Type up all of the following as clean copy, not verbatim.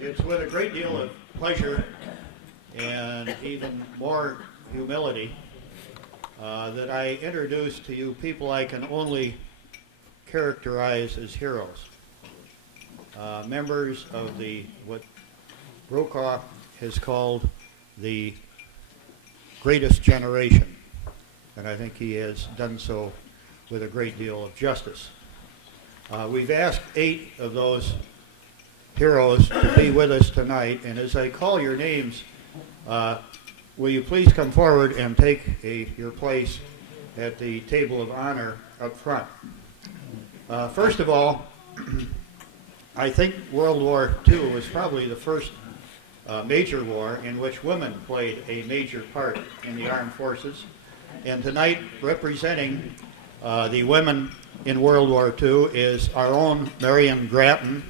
It's with a great deal of pleasure and even more humility that I introduce to you people I can only characterize as heroes. Members of what Brokaw has called the greatest generation, and I think he has done so with a great deal of justice. We've asked 8 of those heroes to be with us tonight, and as I call your names, will you please come forward and take your place at the table of honor up front. First of all, I think World War II was probably the first major war in which women played a major part in the armed forces. And tonight, representing the women in World War II is our own Marion Grattan,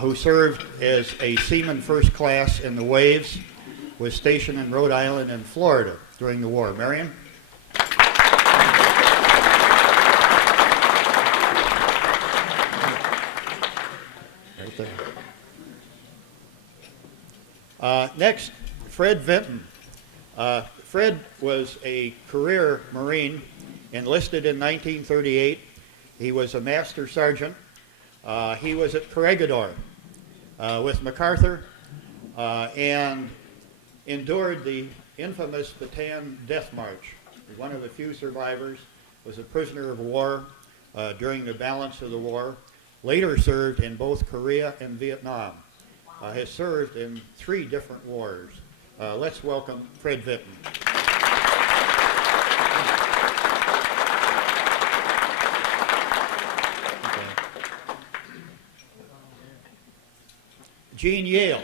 who served as a seaman first class in the Waves, was stationed in Rhode Island and Florida during the war. Marion? Right there. Next, Fred Vinton. Fred was a career Marine, enlisted in 1938. He was a master sergeant. He was at Corregidor with MacArthur and endured the infamous Bataan Death March. One of the few survivors, was a prisoner of war during the balance of the war, later served in both Korea and Vietnam. Has served in 3 different wars. Let's welcome Fred Vinton. Gene Yale.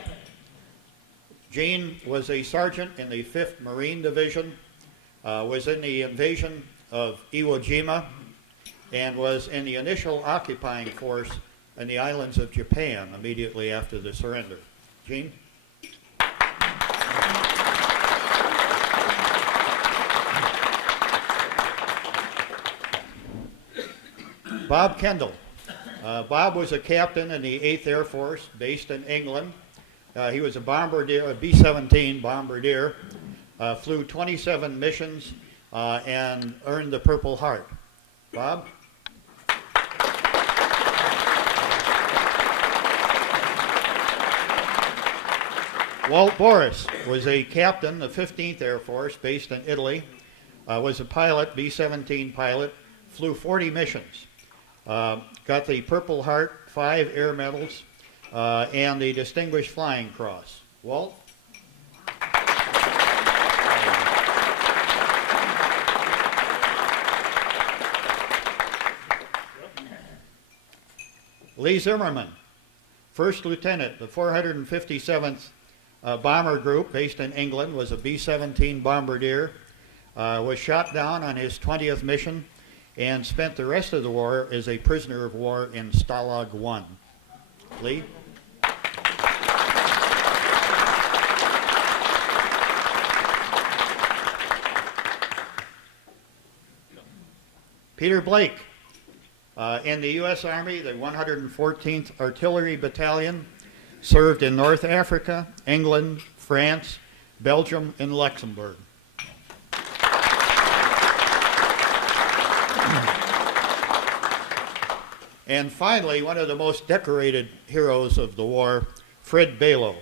Gene was a sergeant in the 5th Marine Division, was in the invasion of Iwo Jima, and was in the initial occupying force in the islands of Japan immediately after the surrender. Gene? Bob Kendall. Bob was a captain in the 8th Air Force based in England. He was a bombardier, a B-17 bombardier, flew 27 missions and earned the Purple Heart. Bob? Walt Boris was a captain, the 15th Air Force based in Italy, was a pilot, B-17 pilot, flew 40 missions. Got the Purple Heart, 5 air medals, and the Distinguished Flying Cross. Walt? Lee Zimmerman, First Lieutenant, the 457th Bomber Group based in England, was a B-17 bombardier, was shot down on his 20th mission, and spent the rest of the war as a prisoner of war in Stalag 1. Lee? Peter Blake, in the U.S. Army, the 114th Artillery Battalion, served in North Africa, England, France, Belgium, and Luxembourg. And finally, one of the most decorated heroes of the war, Fred Balow.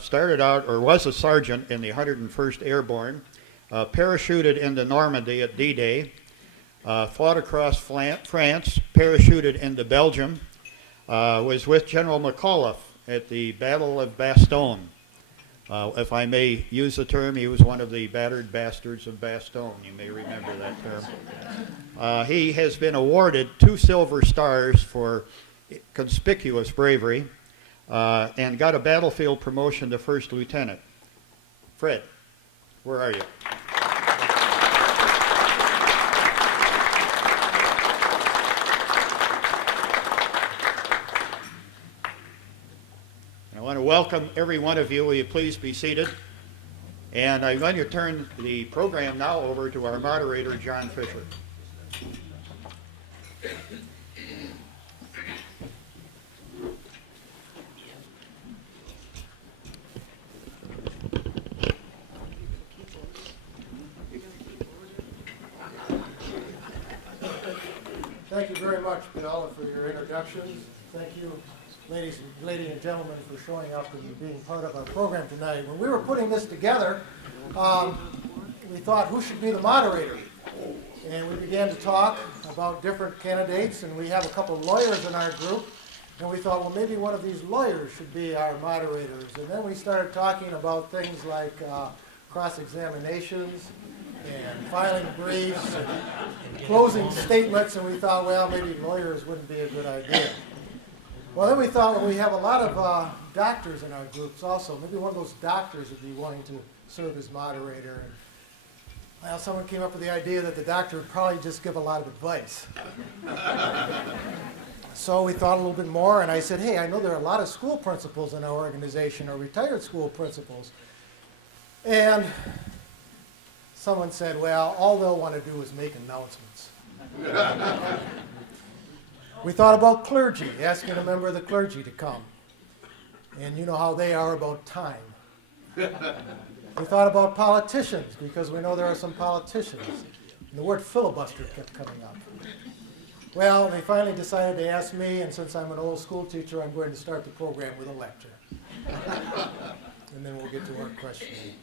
Started out, or was a sergeant in the 101st Airborne, parachuted into Normandy at D-Day, fought across France, parachuted into Belgium, was with General McAuliffe at the Battle of Bastogne. If I may use the term, he was one of the battered bastards of Bastogne. You may remember that term. He has been awarded 2 Silver Stars for conspicuous bravery and got a battlefield promotion to First Lieutenant. Fred, where are you? I want to welcome every one of you. Will you please be seated? And I'm going to turn the program now over to our moderator, John Fisher. you very much, Bill, for your introductions. Thank you, ladies and gentlemen, for showing up and being part of our program tonight. When we were putting this together, we thought, who should be the moderator? And we began to talk about different candidates, and we have a couple of lawyers in our group. And we thought, well, maybe one of these lawyers should be our moderators. And then we started talking about things like cross-examinations and filing briefs and closing statements, and we thought, well, maybe lawyers wouldn't be a good idea. Well, then we thought, well, we have a lot of doctors in our groups also. Maybe one of those doctors would be willing to serve as moderator. And, well, someone came up with the idea that the doctor would probably just give a lot of advice. So we thought a little bit more, and I said, hey, I know there are a lot of school principals in our organization, or retired school principals. And someone said, well, all they'll want to do is make announcements. We thought about clergy, asking a member of the clergy to come. And you know how they are about time. We thought about politicians, because we know there are some politicians. And the word filibuster kept coming up. Well, they finally decided to ask me, and since I'm an old school teacher, I'm going to start the program with a lecture. And then we'll get to our questioning.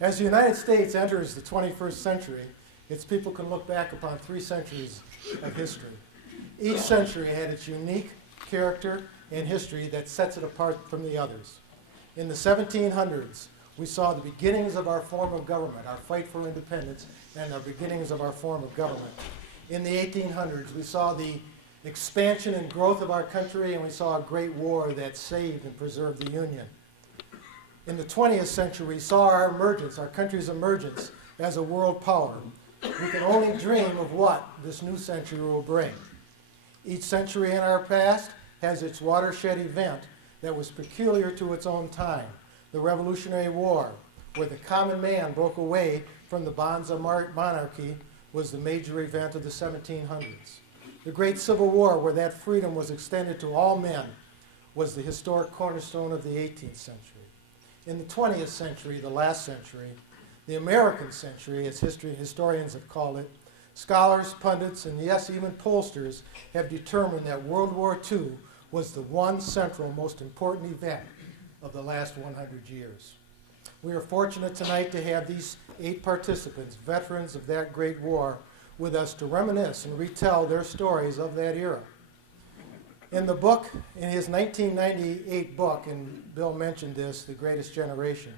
As the United States enters the 21st century, its people can look back upon 3 centuries of history. Each century had its unique character and history that sets it apart from the others. In the 1700s, we saw the beginnings of our form of government, our fight for independence, and the beginnings of our form of government. In the 1800s, we saw the expansion and growth of our country, and we saw a great war that saved and preserved the Union. In the 20th century, we saw our emergence, our country's emergence as a world power. We can only dream of what this new century will bring. Each century in our past has its watershed event that was peculiar to its own time, the Revolutionary War, where the common man broke away from the bonds of monarchy, was the major event of the 1700s. The Great Civil War, where that freedom was extended to all men, was the historic cornerstone of the 18th century. In the 20th century, the last century, the American century, as historians have called it, scholars, pundits, and yes, even pollsters have determined that World War II was the one central, most important event of the last 100 years. We are fortunate tonight to have these 8 participants, veterans of that great war, with us to reminisce and retell their stories of that era. In the book, in his 1998 book, and Bill mentioned this, The Greatest Generation,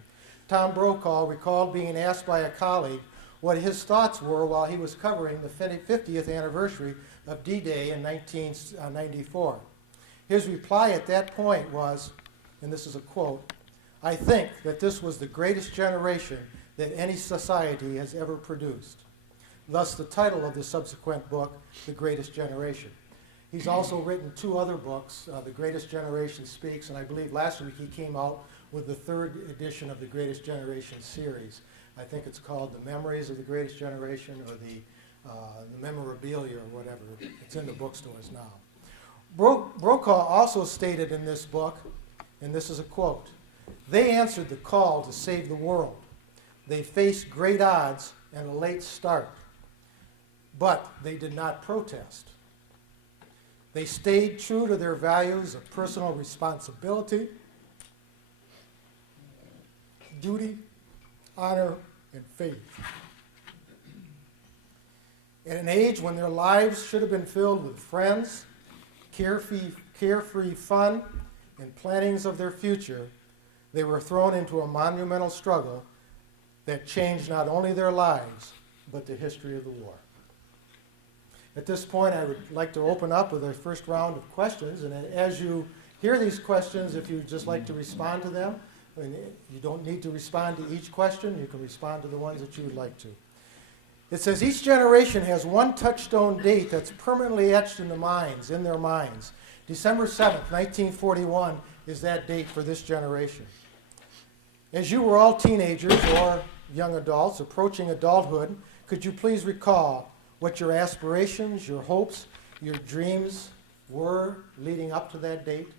Tom Brokaw recalled being asked by a colleague what his thoughts were while he was covering the 50th anniversary of D-Day in 1994. His reply at that point was, and this is a quote, "I think that this was the greatest generation that any society has ever produced." Thus the title of the subsequent book, The Greatest Generation. He's also written 2 other books, The Greatest Generation Speaks, and I believe last week he came out with the 3rd edition of the Greatest Generation series. I think it's called The Memories of the Greatest Generation, or the Memorabilia, or whatever. It's in the bookstores now. Brokaw also stated in this book, and this is a quote, "They answered the call to save the world. They faced great odds and a late start, but they did not protest. They stayed true to their values of personal responsibility, duty, honor, and faith. At an age when their lives should have been filled with friends, carefree fun, and plannings of their future, they were thrown into a monumental struggle that changed not only their lives, but the history of the war." At this point, I would like to open up with our first round of questions, and as you hear these questions, if you'd just like to respond to them, and you don't need to respond to each question, you can respond to the ones that you would like to. It says, each generation has one touchstone date that's permanently etched in their minds. December 7th, 1941 is that date for this generation. As you were all teenagers or young adults approaching adulthood, could you please recall what your aspirations, your hopes, your dreams were leading up to that date?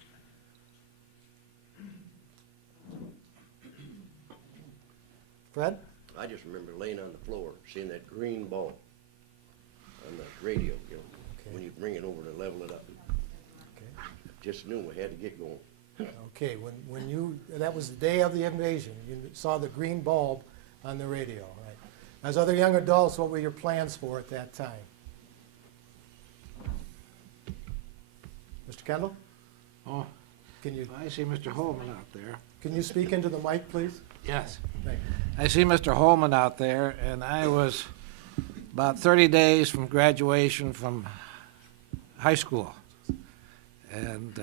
Fred? I just remember laying on the floor, seeing that green ball on the radio, when you bring it over to level it up. Okay. Just knew we had to get going. Okay, when you, that was the day of the invasion, you saw the green bulb on the radio, right? As other young adults, what were your plans for at that time? Mr. Kendall, Oh, can you, I see Mr. Holman out there. can you speak into the mic, please? Yes. Thank you. I see Mr. Holman out there, and I was about 30 days from graduation from high school. And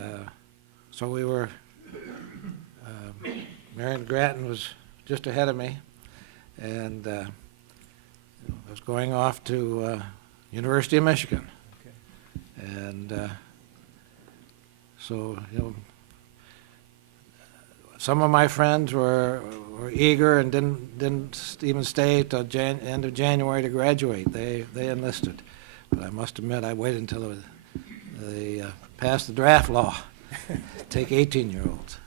so we were, Marion Grattan was just ahead of me, and I was going off to University of Michigan. Okay. And so, some of my friends were eager and didn't even stay till end of January to graduate. They enlisted, but I must admit I waited until they passed the draft law, take 18-year-olds.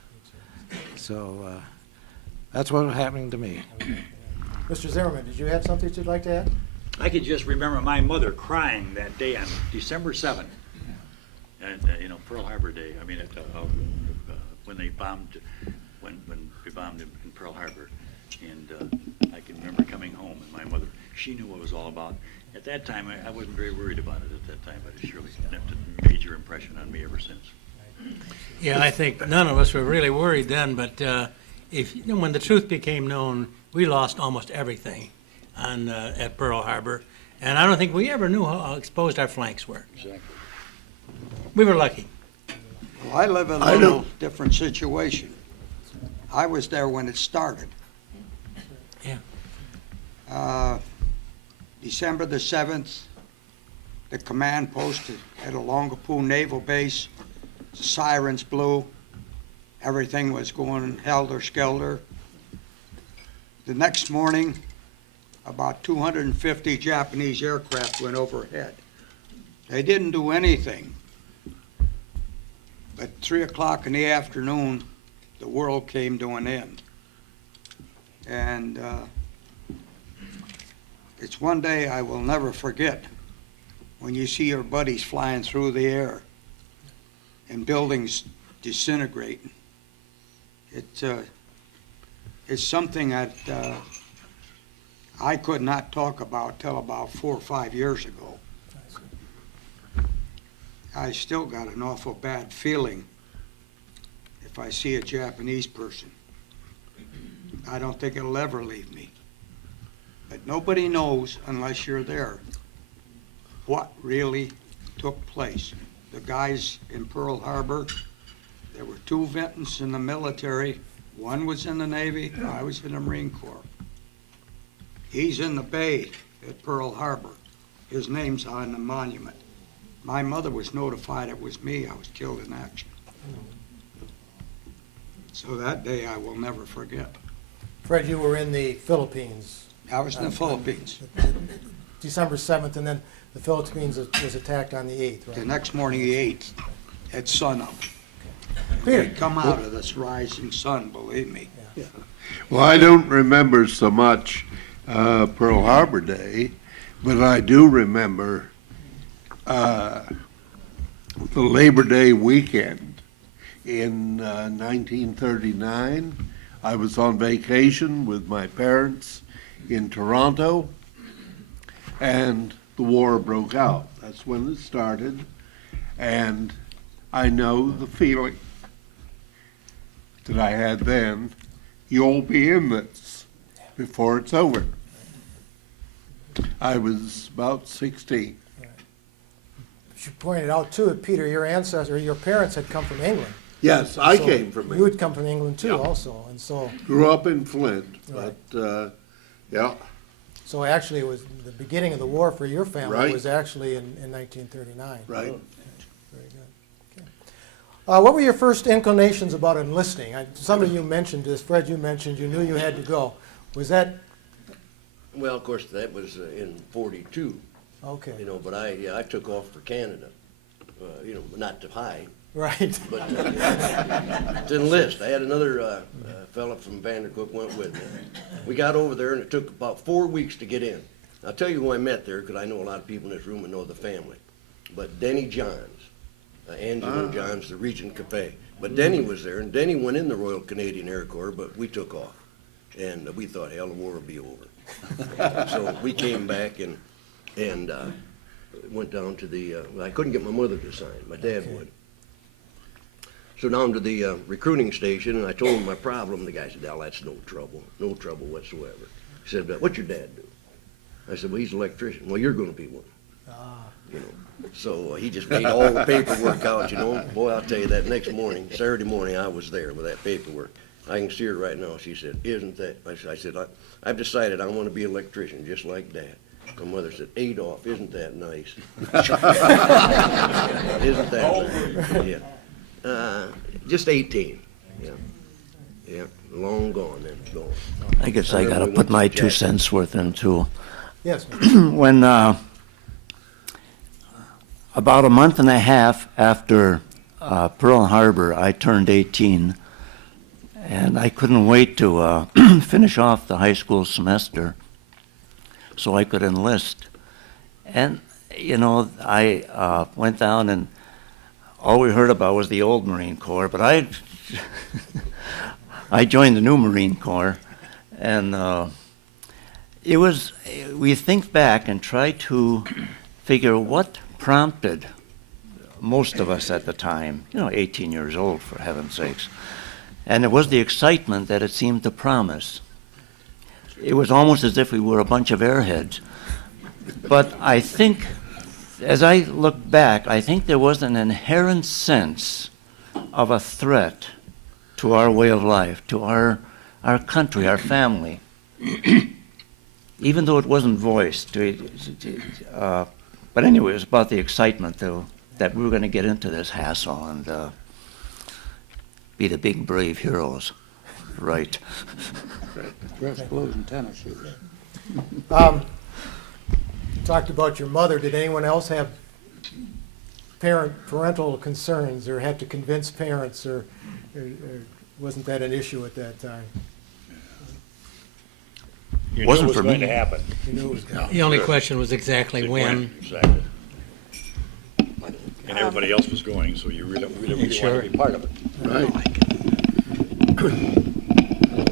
So that's what was happening to me. Mr. Zimmerman, did you have something that you'd like to add? I could just remember my mother crying that day on December 7th, and Pearl Harbor Day. I mean, when they bombed, when we bombed in Pearl Harbor, and I can remember coming home, and my mother, she knew what it was all about. At that time, I wasn't very worried about it at that time, but it surely left a major impression on me ever since. Yeah, I think none of us were really worried then, but when the truth became known, we lost almost everything at Pearl Harbor, and I don't think we ever knew how exposed our flanks were. Exactly. We were lucky. Well, I live in a little different situation. I was there when it started. Yeah. December the 7th, the command post at Olongapu Naval Base, sirens blew, everything was going helter-skelter. The next morning, about 250 Japanese aircraft went overhead. They didn't do anything. But 3 o'clock in the afternoon, the world came to an end. And it's one day I will never forget, when you see your buddies flying through the air and buildings disintegrating. It's something that I could not talk about till about 4 or 5 years ago. I still got an awful bad feeling if I see a Japanese person. I don't think it'll ever leave me. But nobody knows, unless you're there, what really took place. The guys in Pearl Harbor, there were 2 Vintons in the military. One was in the Navy, I was in the Marine Corps. He's in the bay at Pearl Harbor. His name's on the monument. My mother was notified it was me. I was killed in action. So that day I will never forget. Fred, you were in the Philippines. I was in the Philippines. December 7th, and then the Philippines was attacked on the 8th, The right? next morning, the 8th, at sunup. Peter, They come out of this rising sun, believe me. Well, I don't remember so much Pearl Harbor Day, but I do remember the Labor Day weekend in 1939. I was on vacation with my parents in Toronto, and the war broke out. That's when it started, and I know the feeling that I had then. You'll be in this before it's over. I was about 16. you pointed out too, Peter, your parents had come from England. Yes, I So came from You England. had come from England too, Yeah. also, and so Grew up in Flint, Right. but, yeah, actually it was the beginning of the war for your family Right. was actually in 1939. right. Very good. Okay. What were your first inclinations about enlisting? Some of you mentioned this. Fred, you mentioned you knew you had to go. Was that Well, of course, that was in 42, okay? but I took off for Canada, not to hide, Right. but to enlist. I had another fella from Vandercook went with me. We got over there, and it took about 4 weeks to get in. I'll tell you who I met there, because I know a lot of people in this room and know the family. but Denny Johns, Angelo Johns, the Regent Cafe. But Denny was there, and Denny went in the Royal Canadian Air Corps, but we took off. And we thought, hell, the war would be over. So we came back and went down to the, I couldn't get my mother to sign, my dad would. So down to the recruiting station, and I told him my problem. The guy said, "Al, that's no trouble whatsoever." He said, "What's your dad do?" I said, "Well, he's an electrician." "Well, you're going to be one." You know, so he just made all the paperwork out, you know. Boy, I'll tell you, that next morning, Saturday morning, I was there with that paperwork. I can see her right now. She said, "Isn't that?" I said, "I've decided I want to be an electrician, just like Dad." My mother said, "Adolf, isn't that nice?" Isn't that nice? Yeah. Just 18. Yeah. Yeah. Long gone then. Gone. I guess I got to put my 2 cents worth in too. Yes, When about a month and a half after Pearl Harbor, I turned 18, and I couldn't wait to finish off the high school semester so I could enlist. And, you know, I went down, and all we heard about was the old Marine Corps, but I joined the new Marine Corps, and it was, we think back and try to figure what prompted most of us at the time, 18 years old, for heaven's sakes. And it was the excitement that it seemed to promise. It was almost as if we were a bunch of airheads. But I think, as I look back, I think there was an inherent sense of a threat to our way of life, to our country, our family. Even though it wasn't voiced. But anyway, it was about the excitement, though, that we were going to get into this hassle and be the big, brave heroes. Right. Dress clothes and tennis shoes. talked about your mother. Did anyone else have parental concerns or have to convince parents, or wasn't that an issue at that time? You knew Wasn't it was for going me. to happen. You knew it was going. The only question was exactly when. Exactly. And everybody else was going, so you really want Sure. to be part of it. Right.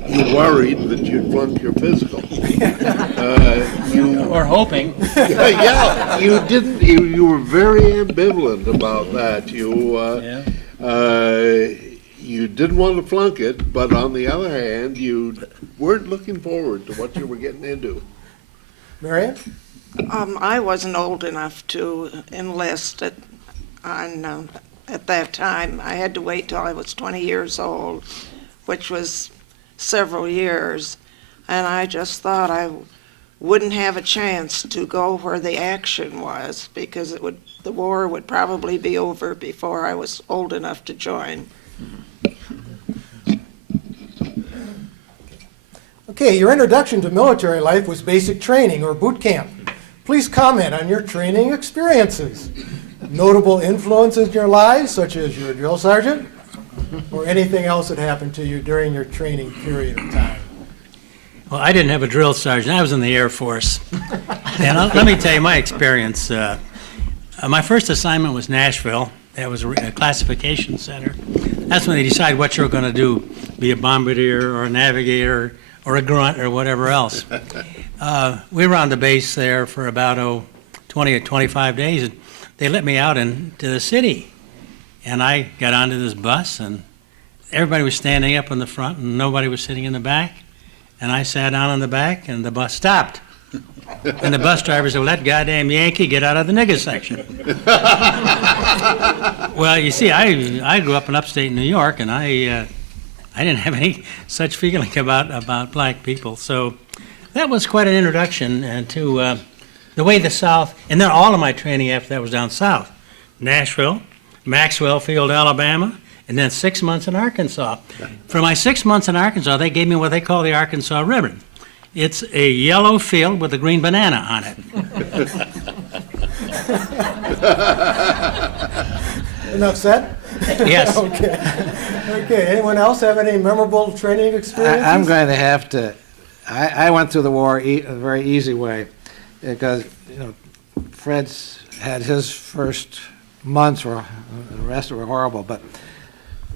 You worried that you'd flunk your physical. Or hoping. Yeah, you didn't. You were very ambivalent about that. You didn't want to flunk it, but on the other hand, you weren't looking forward to what you were getting into. Marion? I wasn't old enough to enlist at that time. I had to wait till I was 20 years old, which was several years, and I just thought I wouldn't have a chance to go where the action was, because the war would probably be over before I was old enough to join. Okay, your introduction to military life was basic training or boot camp. Please comment on your training experiences. Notable influences in your lives, such as your drill sergeant, or anything else that happened to you during your training period of time. Well, I didn't have a drill sergeant. I was in the Air Force. And let me tell you my experience. My first assignment was Nashville. That was a classification center. That's when they decide what you're going to do, be a bombardier or a navigator or a grunt or whatever else. We were on the base there for about 20 or 25 days. And they let me out into the city. And I got onto this bus, and everybody was standing up in the front, and nobody was sitting in the back. And I sat down in the back, and the bus stopped. And the bus driver said, "Well, that goddamn Yankee, get out of the nigger section." Well, you see, I grew up in upstate New York, and I didn't have any such feeling about black people. So that was quite an introduction to the way the South, and then all of my training after that was down south. Nashville, Maxwell Field, Alabama, and then 6 months in Arkansas. For my 6 months in Arkansas, they gave me what they call the Arkansas ribbon. It's a yellow field with a green banana on it. Enough said? Yes. Okay, anyone else have any memorable training experiences? I'm going to have to. I went through the war a very easy way, because Fred's had his first months, the rest were horrible, but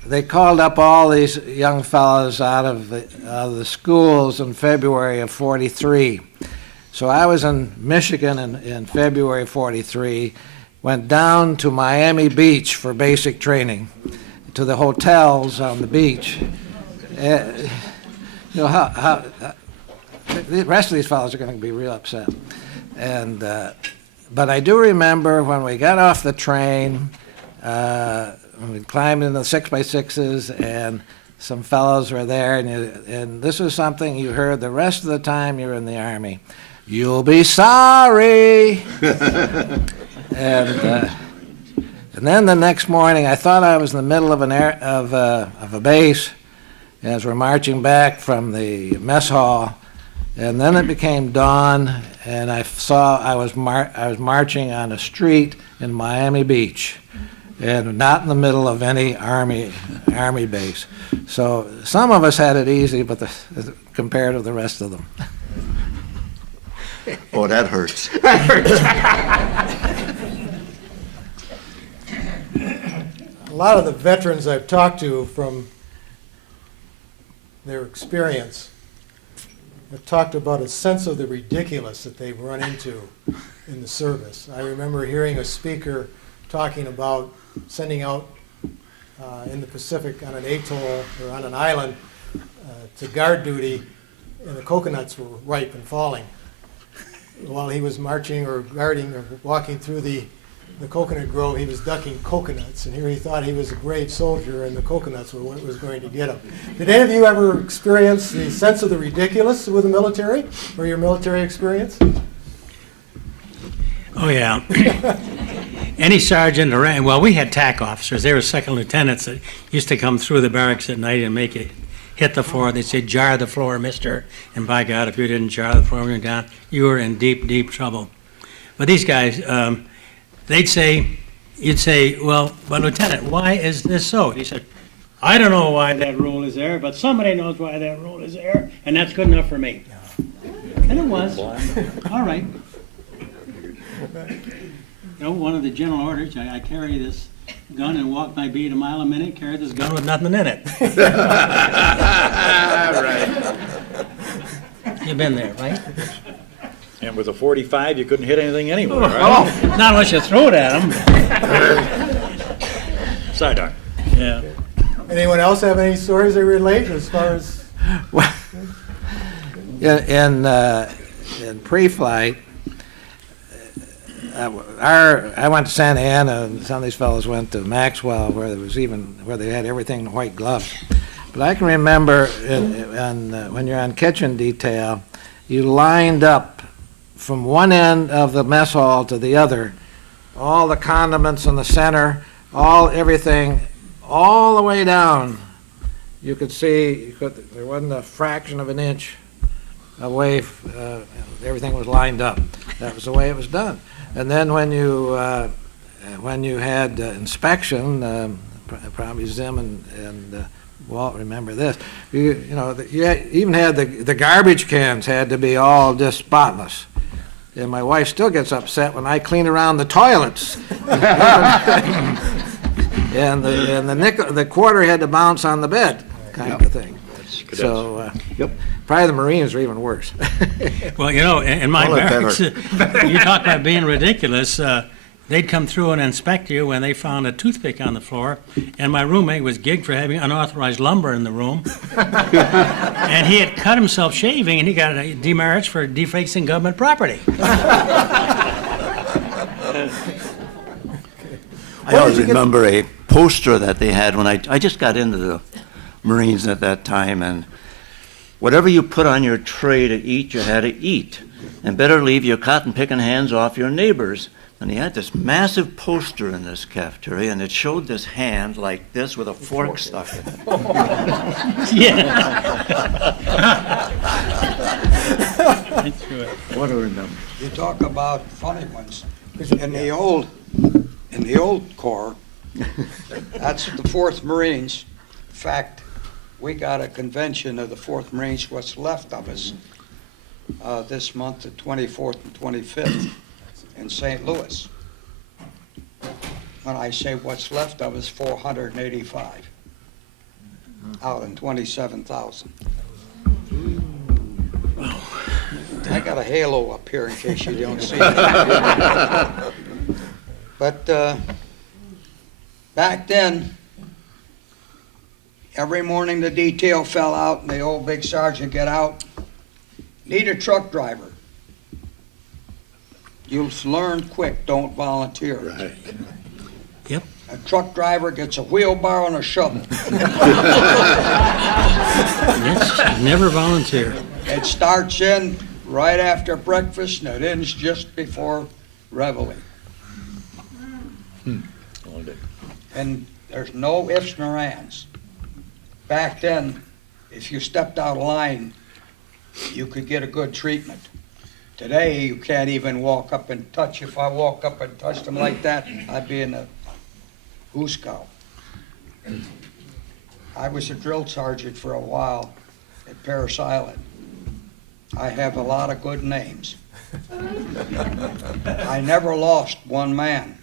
they called up all these young fellows out of the schools in February of '43. So I was in Michigan in February '43, went down to Miami Beach for basic training, to the hotels on the beach. You know, how the rest of these fellows are going to be real upset. And but I do remember when we got off the train, we climbed in the 6x6s, and some fellows were there, and this was something you heard the rest of the time you were in the Army. You'll be sorry. And then the next morning, I thought I was in the middle of a base as we're marching back from the mess hall, and then it became dawn, and I saw I was marching on a street in Miami Beach, and not in the middle of any army base. So some of us had it easy, but compared to the rest of them. Oh, that hurts. A lot of the veterans I've talked to from their experience have talked about a sense of the ridiculous that they've run into in the service. I remember hearing a speaker talking about sending out in the Pacific on an atoll or on an island to guard duty, and the coconuts were ripe and falling. While he was marching or guarding or walking through the coconut grove, he was ducking coconuts, and here he thought he was a brave soldier, and the coconuts were what was going to get him. Did any of you ever experience the sense of the ridiculous with the military, or your military experience? Oh, yeah. Any sergeant or, well, we had TAC officers. They were second lieutenants that used to come through the barracks at night and make it hit the floor. They'd say, jar the floor, mister. And by God, if you didn't jar the floor when you were down, you were in deep, deep trouble. But these guys, you'd say, well, but Lieutenant, why is this so? He said, I don't know why that rule is there, but somebody knows why that rule is there, and that's good enough for me. And it was. All right. You know, one of the general orders, I carry this gun and walk my beat a mile a minute, carry this gun with nothing in it. Right. You've been there, right? And with a .45, you couldn't hit anything anywhere, right? Oh, not unless you throw it at them. Sidearm. Yeah. Anyone else have any stories they relate as far as? Well, in pre-flight, I went to Santa Ana, and some of these fellows went to Maxwell, where they had everything in white gloves. But I can remember when you're on kitchen detail, you lined up from one end of the mess hall to the other, all the condiments in the center, everything, all the way down. You could see there wasn't a fraction of an inch away. Everything was lined up. That was the way it was done. And then when you had inspection, probably Zim and Walt remember this. You even had the garbage cans had to be all just spotless. And my wife still gets upset when I clean around the toilets. and the quarter had to bounce on the bed, kind of thing. So, probably the Marines are even worse. Well, in my barracks, you talk about being ridiculous. They'd come through and inspect you when they found a toothpick on the floor, and my roommate was gigged for having unauthorized lumber in the room. And he had cut himself shaving, and he got demerits for defacing government property. I always remember a poster that they had when I just got into the Marines at that time, and whatever you put on your tray to eat, you had to eat. And better leave your cotton-picking hands off your neighbors. And he had this massive poster in this cafeteria, and it showed this hand like this with a fork stuck in it. What a remember. You talk about funny ones. In the old Corps, that's the 4th Marines. In fact, we got a convention of the 4th Marines, what's left of us, this month, the 24th and 25th in St. Louis. when I say what's left of is 485 out in 27,000. I got a halo up here in case you don't see it. But back then, every morning the detail fell out and the old big sergeant get out. Need a truck driver. You'll learn quick, don't volunteer. Right. Yep. A truck driver gets a wheelbarrow and a shovel. Yes, never volunteer. It starts in right after breakfast and it ends just before reveille. All day. And there's no ifs nor ands. Back then, if you stepped out of line, you could get a good treatment. Today, you can't even walk up and touch. If I walk up and touched them like that, I'd be in a hoosegow. I was a drill sergeant for a while at Parris Island. I have a lot of good names. I never lost one man.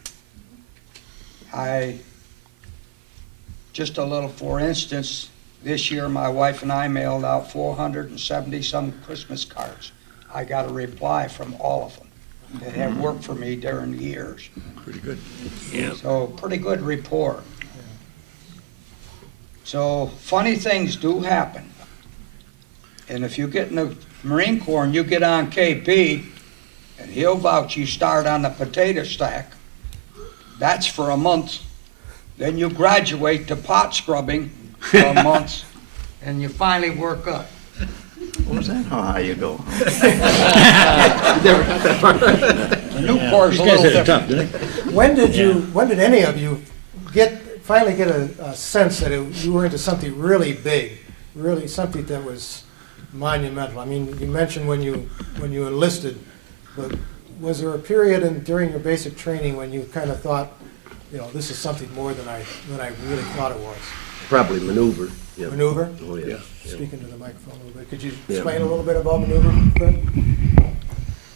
Just a little for instance, this year my wife and I mailed out 470 some Christmas cards. I got a reply from all of them that have worked for me during the years. Pretty good. Yeah. So pretty good rapport. So funny things do happen. And if you get in the Marine Corps and you get on KP, and he'll vouch you start on the potato stack, that's for a month. Then you graduate to pot scrubbing for a month, and you finally work up. Was that how high you go? The new Corps is a little different. When did any of you finally get a sense that you were into something really big, really something that was monumental? I mean, you mentioned when you enlisted, but was there a period during your basic training when you kind of thought, this is something more than I really thought it was? Probably maneuver. Yeah. Maneuver? Oh, yeah. Speaking to the microphone a little bit, could you Yeah. explain a little bit about maneuver, Fred?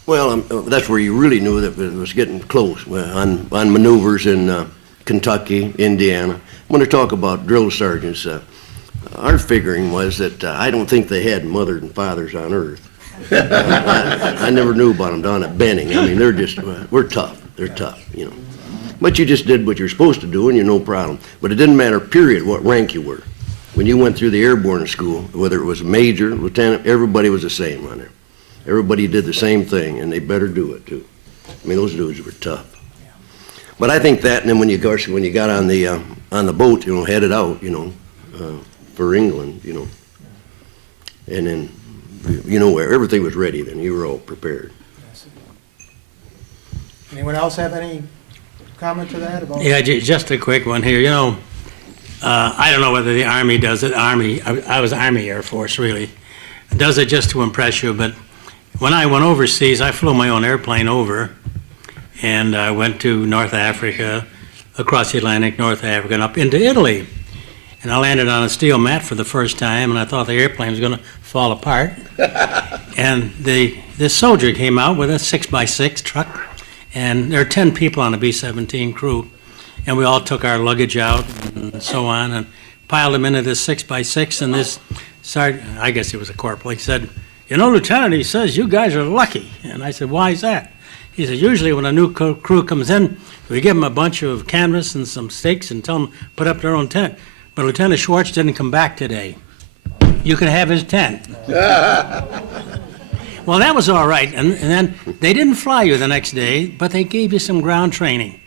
Well, that's where you really knew that it was getting close, on maneuvers in Kentucky, Indiana. I'm going to talk about drill sergeants. Our figuring was that I don't think they had mothers and fathers on earth. I never knew about them down at Benning. I mean, we're tough. They're tough, But you just did what you're supposed to do, and no problem. But it didn't matter, period, what rank you were. When you went through the airborne school, whether it was major, lieutenant, everybody was the same on there. Everybody did the same thing, and they better do it, too. I mean, those dudes were tough. But I think that, and then when you got on the boat, headed out, for England, and then, where everything was ready then. You were all prepared. Anyone else have any comment to that about? Yeah, just a quick one here. I don't know whether the Army does it. I was Army Air Force, really. Does it just to impress you, but when I went overseas, I flew my own airplane over, and I went to North Africa, across the Atlantic, North Africa, and up into Italy. And I landed on a steel mat for the first time, and I thought the airplane was going to fall apart. And this soldier came out with a 6x6 truck, and there are 10 people on a B-17 crew. And we all took our luggage out and so on and piled them into this 6x6. And this sergeant, I guess he was a corporal, he said, Lieutenant, he says, you guys are lucky. And I said, why is that? He said, usually when a new crew comes in, we give them a bunch of canvas and some stakes and tell them to put up their own tent. But Lieutenant Schwartz didn't come back today. You can have his tent. Well, that was all right. And then they didn't fly you the next day, but they gave you some ground training.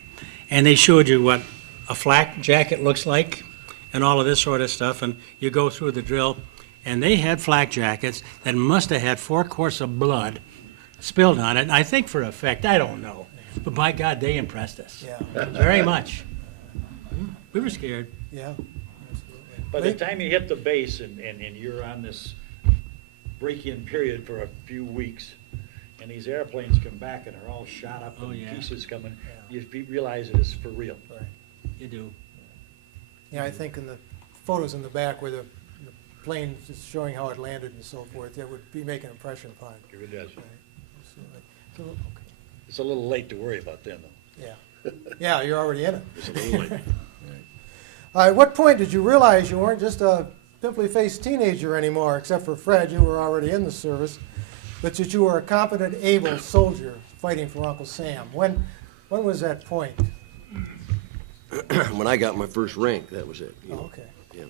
And they showed you what a flak jacket looks like and all of this sort of stuff. And you go through the drill. And they had flak jackets that must have had 4 quarts of blood spilled on it. I think for effect, I don't know. But by God, they impressed us. Yeah. Very much. We were scared. Yeah. By the time you hit the base and you're on this break-in period for a few weeks, and these airplanes come back and are all shot up and pieces coming, you realize it is for real. Right. You do. Yeah, I think in the photos in the back where the plane is showing how it landed and so forth, that would make an impression upon it. It really does. So, okay. It's a little late to worry about them, though. Yeah. Yeah, you're already in it. It's a little late. At what point did you realize you weren't just a pimply-faced teenager anymore, except for Fred, you were already in the service, but that you were a competent, able soldier fighting for Uncle Sam? When was that point? When I got my first rank, that was it. You Oh, know. okay. Yeah.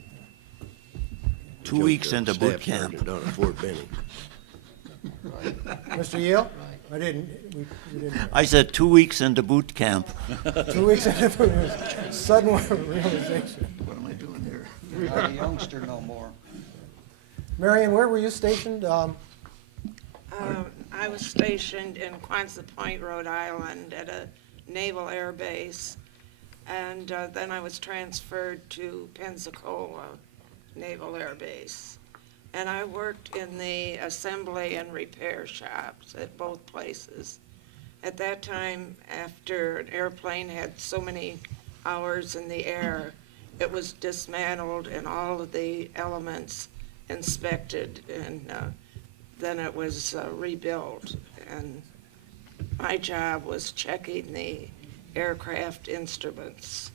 2 weeks Jumped, into boot staff camp. sergeant down at Fort Benning. Mr. Yale? I didn't, we didn't. I said 2 weeks into boot camp. 2 weeks into sudden realization. What am I doing here? You're not a youngster no more. Marion, where were you stationed? I was stationed in Quonset Point, Rhode Island, at a naval air base, and then I was transferred to Pensacola Naval Air Base. And I worked in the assembly and repair shops at both places. At that time, after an airplane had so many hours in the air, it was dismantled and all of the elements inspected, and then it was rebuilt. And my job was checking the aircraft instruments.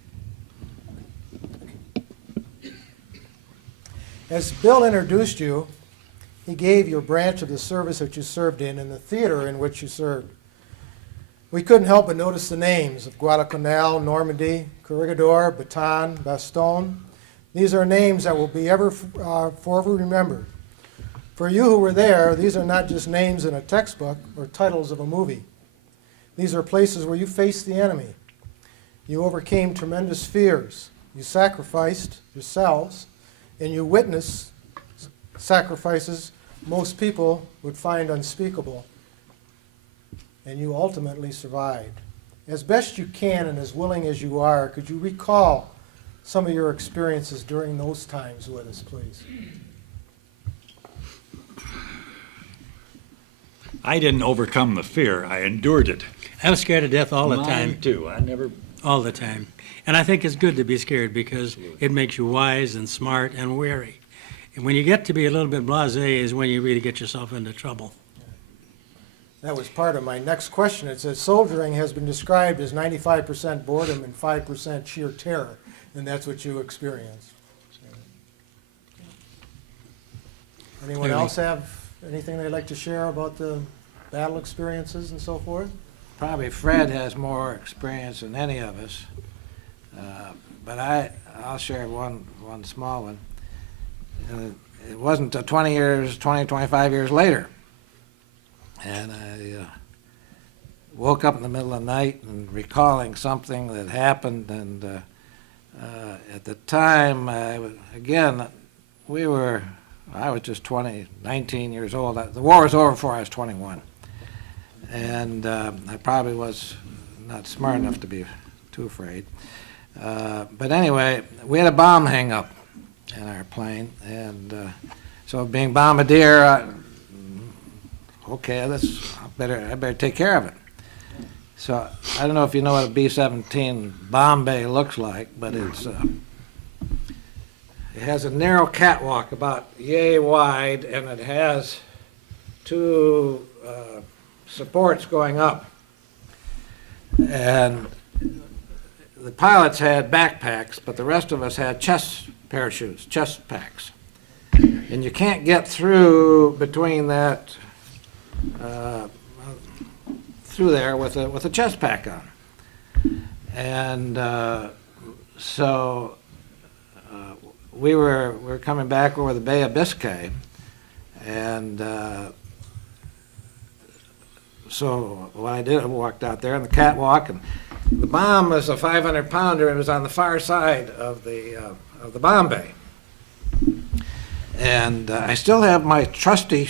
As Bill introduced you, he gave your branch of the service that you served in and the theater in which you served. We couldn't help but notice the names of Guadalcanal, Normandy, Corregidor, Bataan, Bastogne. These are names that will be ever forever remembered. For you who were there, these are not just names in a textbook or titles of a movie. These are places where you faced the enemy. You overcame tremendous fears. You sacrificed yourselves, and you witnessed sacrifices most people would find unspeakable. And you ultimately survived. As best you can and as willing as you are, could you recall some of your experiences during those times with us, please? I didn't overcome the fear. I endured it. I was scared to death all the Mine time, too. I never. all the time. And I think it's good to be scared because it makes you wise and smart and wary. And when you get to be a little bit blasé is when you really get yourself into trouble. That was part of my next question. It says soldiering has been described as 95% boredom and 5% sheer terror, and that's what you experienced. Anyone Clearly. else have anything they'd like to share about the battle experiences and so forth? Probably Fred has more experience than any of us, but I'll share one small one. It wasn't 25 years later, and I woke up in the middle of the night and recalling something that happened, and at the time, I was just 19 years old. The war was over before I was 21. And I probably was not smart enough to be too afraid. But anyway, we had a bomb hang up in our plane, and so being bombardier, okay, I better take care of it. So I don't know if you know what a B-17 bomb bay looks like, but it has a narrow catwalk about yay wide, and it has two supports going up. And the pilots had backpacks, but the rest of us had chest parachutes, chest packs. And you can't get through between that, through there with a chest pack on. And so we were coming back over the Bay of Biscay, and so what I did, I walked out there on the catwalk, and the bomb was a 500-pounder. It was on the far side of the bomb bay. And I still have my trusty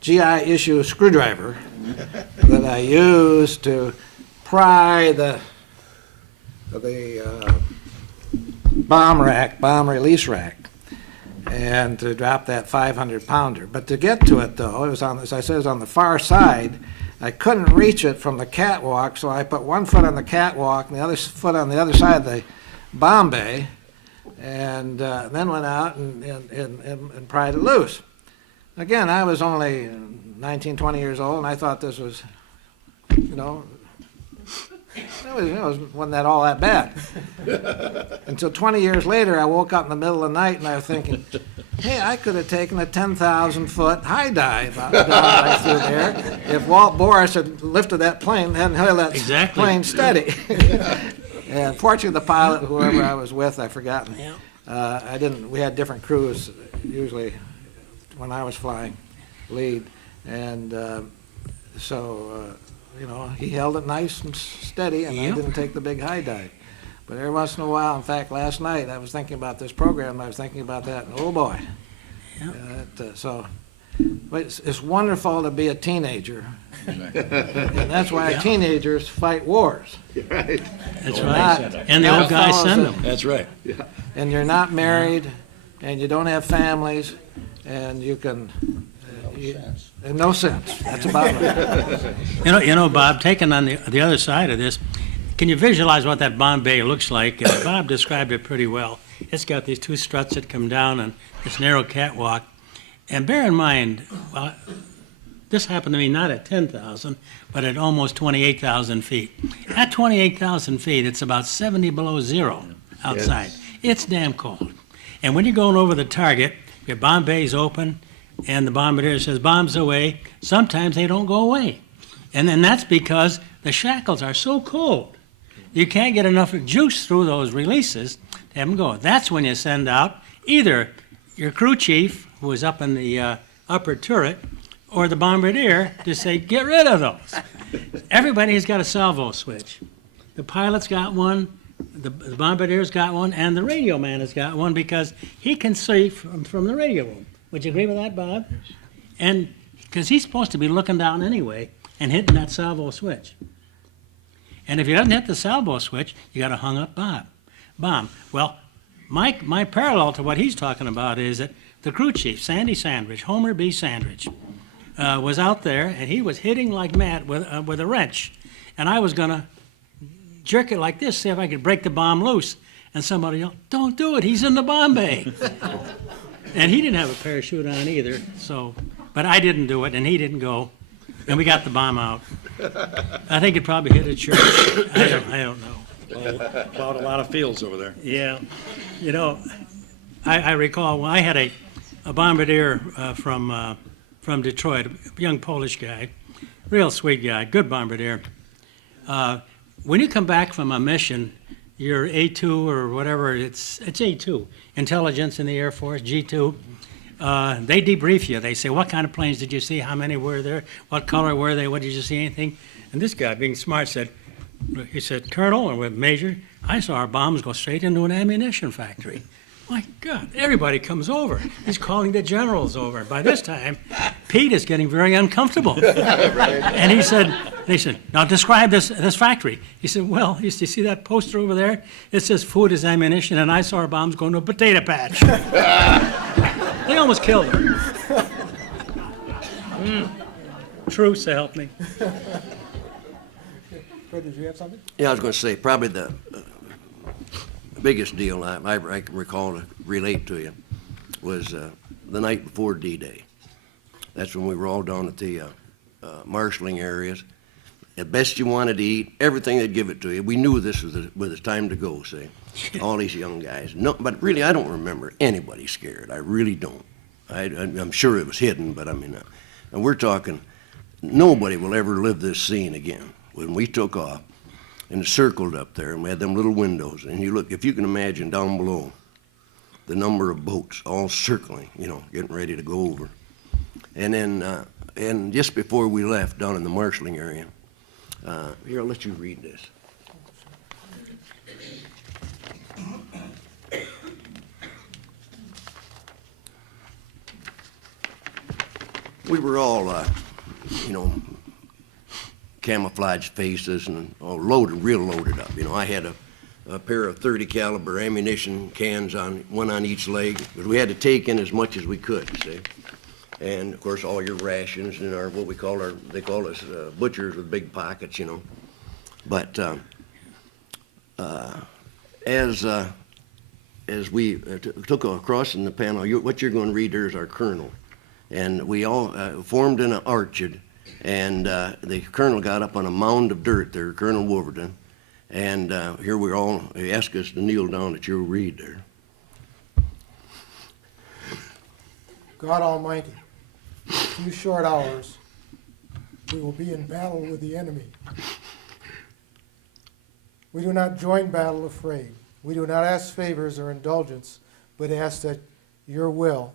GI issue screwdriver that I used to pry the bomb release rack, and to drop that 500-pounder. But to get to it, though, it was on, as I said, it was on the far side. I couldn't reach it from the catwalk, so I put one foot on the catwalk and the other foot on the other side of the bomb bay, and then went out and pried it loose. Again, I was only 19, 20 years old, and I thought this was, wasn't that all that bad. Until 20 years later, I woke up in the middle of the night and I was thinking, hey, I could have taken a 10,000-foot high dive down right through there if Walt Boris had lifted that plane and hadn't held that plane steady. And fortunately, the pilot, whoever I was with, I've forgotten. We had different crews usually when I was flying lead, and he held it nice and steady, and I didn't take the big high dive. But every once in a while, in fact, last night I was thinking about this program. I was thinking about that, and oh boy. But it's wonderful to be a teenager, and that's why teenagers fight wars. Right. That's right. And the old guys send them. That's right. And you're not married, and you don't have families, and you can. No sense. That's about right. You know, Bob, taking on the other side of this, can you visualize what that bomb bay looks like? Bob described it pretty well. It's got these two struts that come down on this narrow catwalk. And bear in mind, well, this happened to me not at 10,000, but at almost 28,000 feet. At 28,000 feet, it's about 70 below zero outside. Yes. It's damn cold. And when you're going over the target, your bomb bay's open, and the bombardier says, bombs away. Sometimes they don't go away. And then that's because the shackles are so cold. You can't get enough juice through those releases to have them go. That's when you send out either your crew chief, who is up in the upper turret, or the bombardier to say, get rid of those. Everybody's got a salvo switch. The pilot's got one, the bombardier's got one, and the radio man has got one because he can see from the radio room. Would you agree with that, Bob? Yes. And because he's supposed to be looking down anyway and hitting that salvo switch. And if he doesn't hit the salvo switch, you got a hung up bomb. Well, my parallel to what he's talking about is that the crew chief, Sandy Sandridge, Homer B. Sandridge, was out there and he was hitting like mad with a wrench. And I was going to jerk it like this, see if I could break the bomb loose. And somebody yelled, don't do it, he's in the bomb bay. And he didn't have a parachute on either, but I didn't do it, and he didn't go, and we got the bomb out. I think it probably hit a church. I don't know. About a lot of fields over there. Yeah. You know, I recall when I had a bombardier from Detroit, a young Polish guy, real sweet guy, good bombardier. When you come back from a mission, your A2 or whatever, it's A2, intelligence in the Air Force, G2. They debrief you. They say, what kind of planes did you see? How many were there? What color were they? What did you see? Anything? And this guy, being smart, said, Colonel or Major, I saw our bombs go straight into an ammunition factory. My God, everybody comes over. He's calling the generals over. By this time, Pete is getting very uncomfortable. And they said, now describe this factory. He said, well, you see that poster over there? It says food is ammunition, and I saw our bombs go into a potato patch. They almost killed him. True, so help me. Fred, did you have something? Yeah, I was going to say, probably the biggest deal I can recall to relate to you was the night before D-Day. That's when we were all down at the marshalling areas. At best you wanted to eat, everything they'd give it to you. We knew this was the time to go, see. All these young guys. No, but really, I don't remember anybody scared. I really don't. I'm sure it was hidden, but I mean, and we're talking, nobody will ever live this scene again. When we took off, and it circled up there, and we had them little windows, and you look, if you can imagine down below, the number of boats all circling, getting ready to go over. And then, and just before we left, down in the marshalling area, here, I'll let you read this. We were all, camouflage faces and all real loaded up. I had a pair of 30 caliber ammunition cans one on each leg, because we had to take in as much as we could, see. And of course, all your rations and they call us butchers with big pockets, But as we took across in the panel, what you're going to read there is our colonel. And we all formed in an orchard, and the colonel got up on a mound of dirt there, Colonel Wolverton, And here we're all, they ask us to kneel down at your read there. God Almighty, in a few short hours, we will be in battle with the enemy. We do not join battle afraid. We do not ask favors or indulgence, but ask if your will,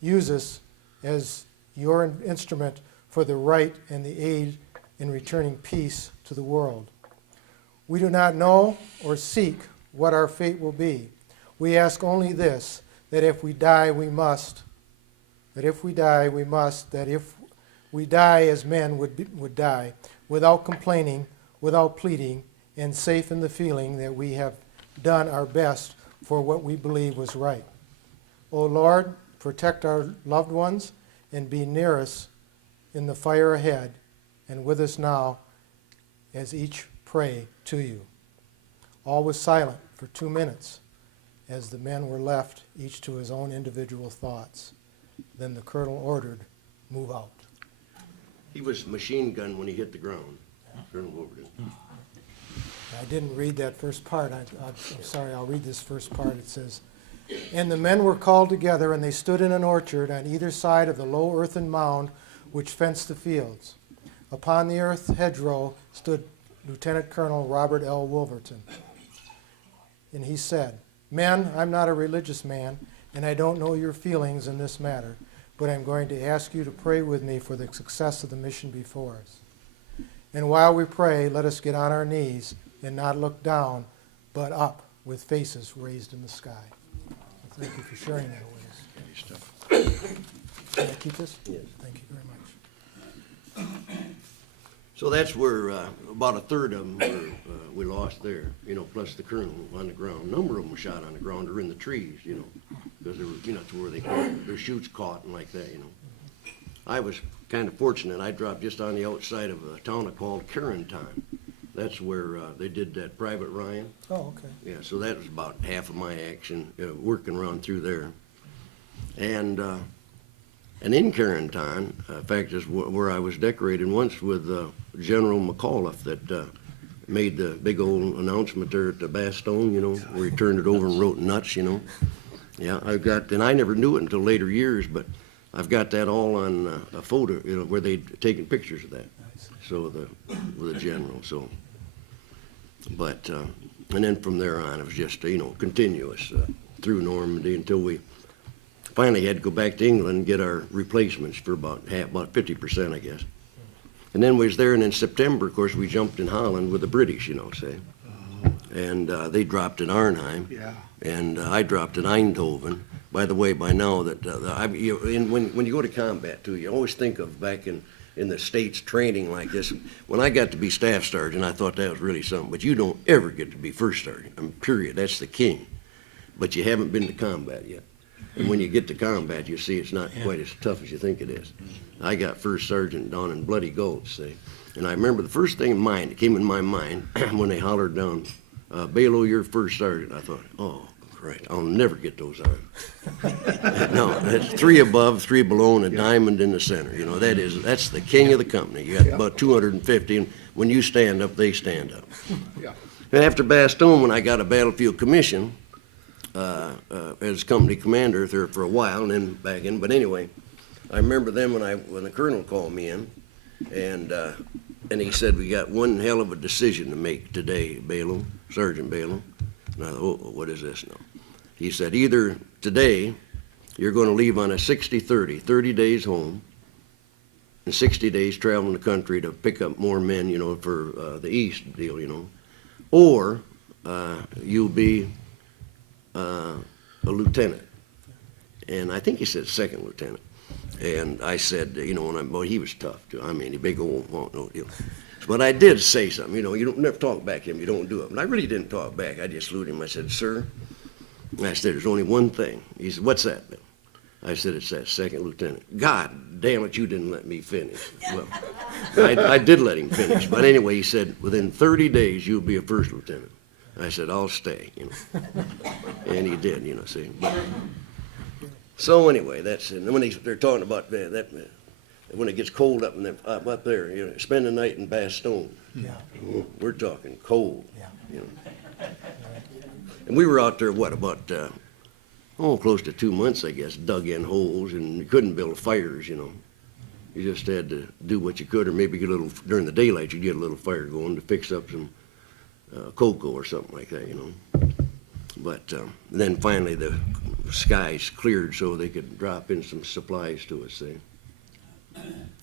use us as your instrument for the right and the aid in returning peace to the world. We do not know or seek what our fate will be. We ask only this, that if we die, we must, that if we die as men would die, without complaining, without pleading, and safe in the feeling that we have done our best for what we believe was right. O Lord, protect our loved ones and be near us in the fire ahead and with us now as each pray to you. All was silent for 2 minutes as the men were left each to his own individual thoughts. Then the colonel ordered, "Move out." He was machine gun when he hit the ground. Colonel Wolverton. I didn't read that first part. I'm sorry, I'll read this first part. It says, "And the men were called together, and they stood in an orchard on either side of the low earthen mound which fenced the fields. Upon the earth hedgerow stood Lieutenant Colonel Robert L. Wolverton. And he said, 'Men, I'm not a religious man, and I don't know your feelings in this matter, but I'm going to ask you to pray with me for the success of the mission before us. And while we pray, let us get on our knees and not look down, but up with faces raised in the sky.'" So thank you for sharing that with us. Can I keep this? Yes. Thank you very much. So that's where about a third of them we lost there, plus the colonel on the ground. A number of them were shot on the ground or in the trees, because they were, that's where their chutes caught and like that, I was kind of fortunate. I dropped just on the outside of a town called Carentan. That's where they did that Private Ryan. Oh, okay. Yeah, so that was about half of my action, working around through there. And in Carentan, in fact, is where I was decorated once with General McAuliffe that made the big old announcement there at the Bastogne, where he turned it over and wrote nuts, Yeah, and I never knew it until later years, but I've got that all on a photo, where they'd taken pictures of that. So with the general, so. But, and then from there on, it was just, continuous through Normandy until we finally had to go back to England and get our replacements for about 50%, I guess. And then we was there, and in September, of course, we jumped in Holland with the British, say. And they dropped in Arnhem. Yeah. And I dropped in Eindhoven. By the way, by now, that when you go to combat, too, you always think of back in the States training like this. When I got to be staff sergeant, I thought that was really something. But you don't ever get to be first sergeant, period. That's the king. But you haven't been to combat yet. And when you get to combat, you see it's not quite as tough as you think it is. I got first sergeant down in Bloody Gulch, see. And I remember the first thing that came in my mind when they hollered down, "Balo, you're first sergeant." I thought, oh, right, I'll never get those on. No, that's 3 above, 3 below, and a diamond in the center. That's the king of the company. You got about 250, and when you stand up, they stand up. Yeah. And after Bastogne, when I got a battlefield commission as company commander there for a while, and then back in. But anyway, I remember then when the colonel called me in, and he said, "We got one hell of a decision to make today, Balo, Sergeant Balo." And I thought, oh, what is this now? He said, either today you're going to leave on a 60-30, 30 days home, and 60 days traveling the country to pick up more men, for the East deal, or you'll be a lieutenant. And I think he said second lieutenant. And I said, he was tough too. I mean, a big old, But I did say something, you don't never talk back to him, you don't do it. But I really didn't talk back. I just saluted him. I said, "Sir," and I said, "there's only one thing." He said, "What's that, Bill?" I said, "It's that second lieutenant." "God damn it, you didn't let me finish." Well, I did let him finish. But anyway, he said, "Within 30 days, you'll be a first lieutenant." I said, "I'll stay," And he did, see. But, so anyway, that's it. And when they're talking about that, when it gets cold up there, you know, spend the night in Bastogne. Yeah, We're talking cold, yeah. you know. And we were out there, what, about, close to 2 months, I guess, dug in holes, and you couldn't build fires, you know. You just had to do what you could, or maybe get a little, during the daylight, you'd get a little fire going to fix up some cocoa or something like that, you know. But then finally the skies cleared so they could drop in some supplies to us, see.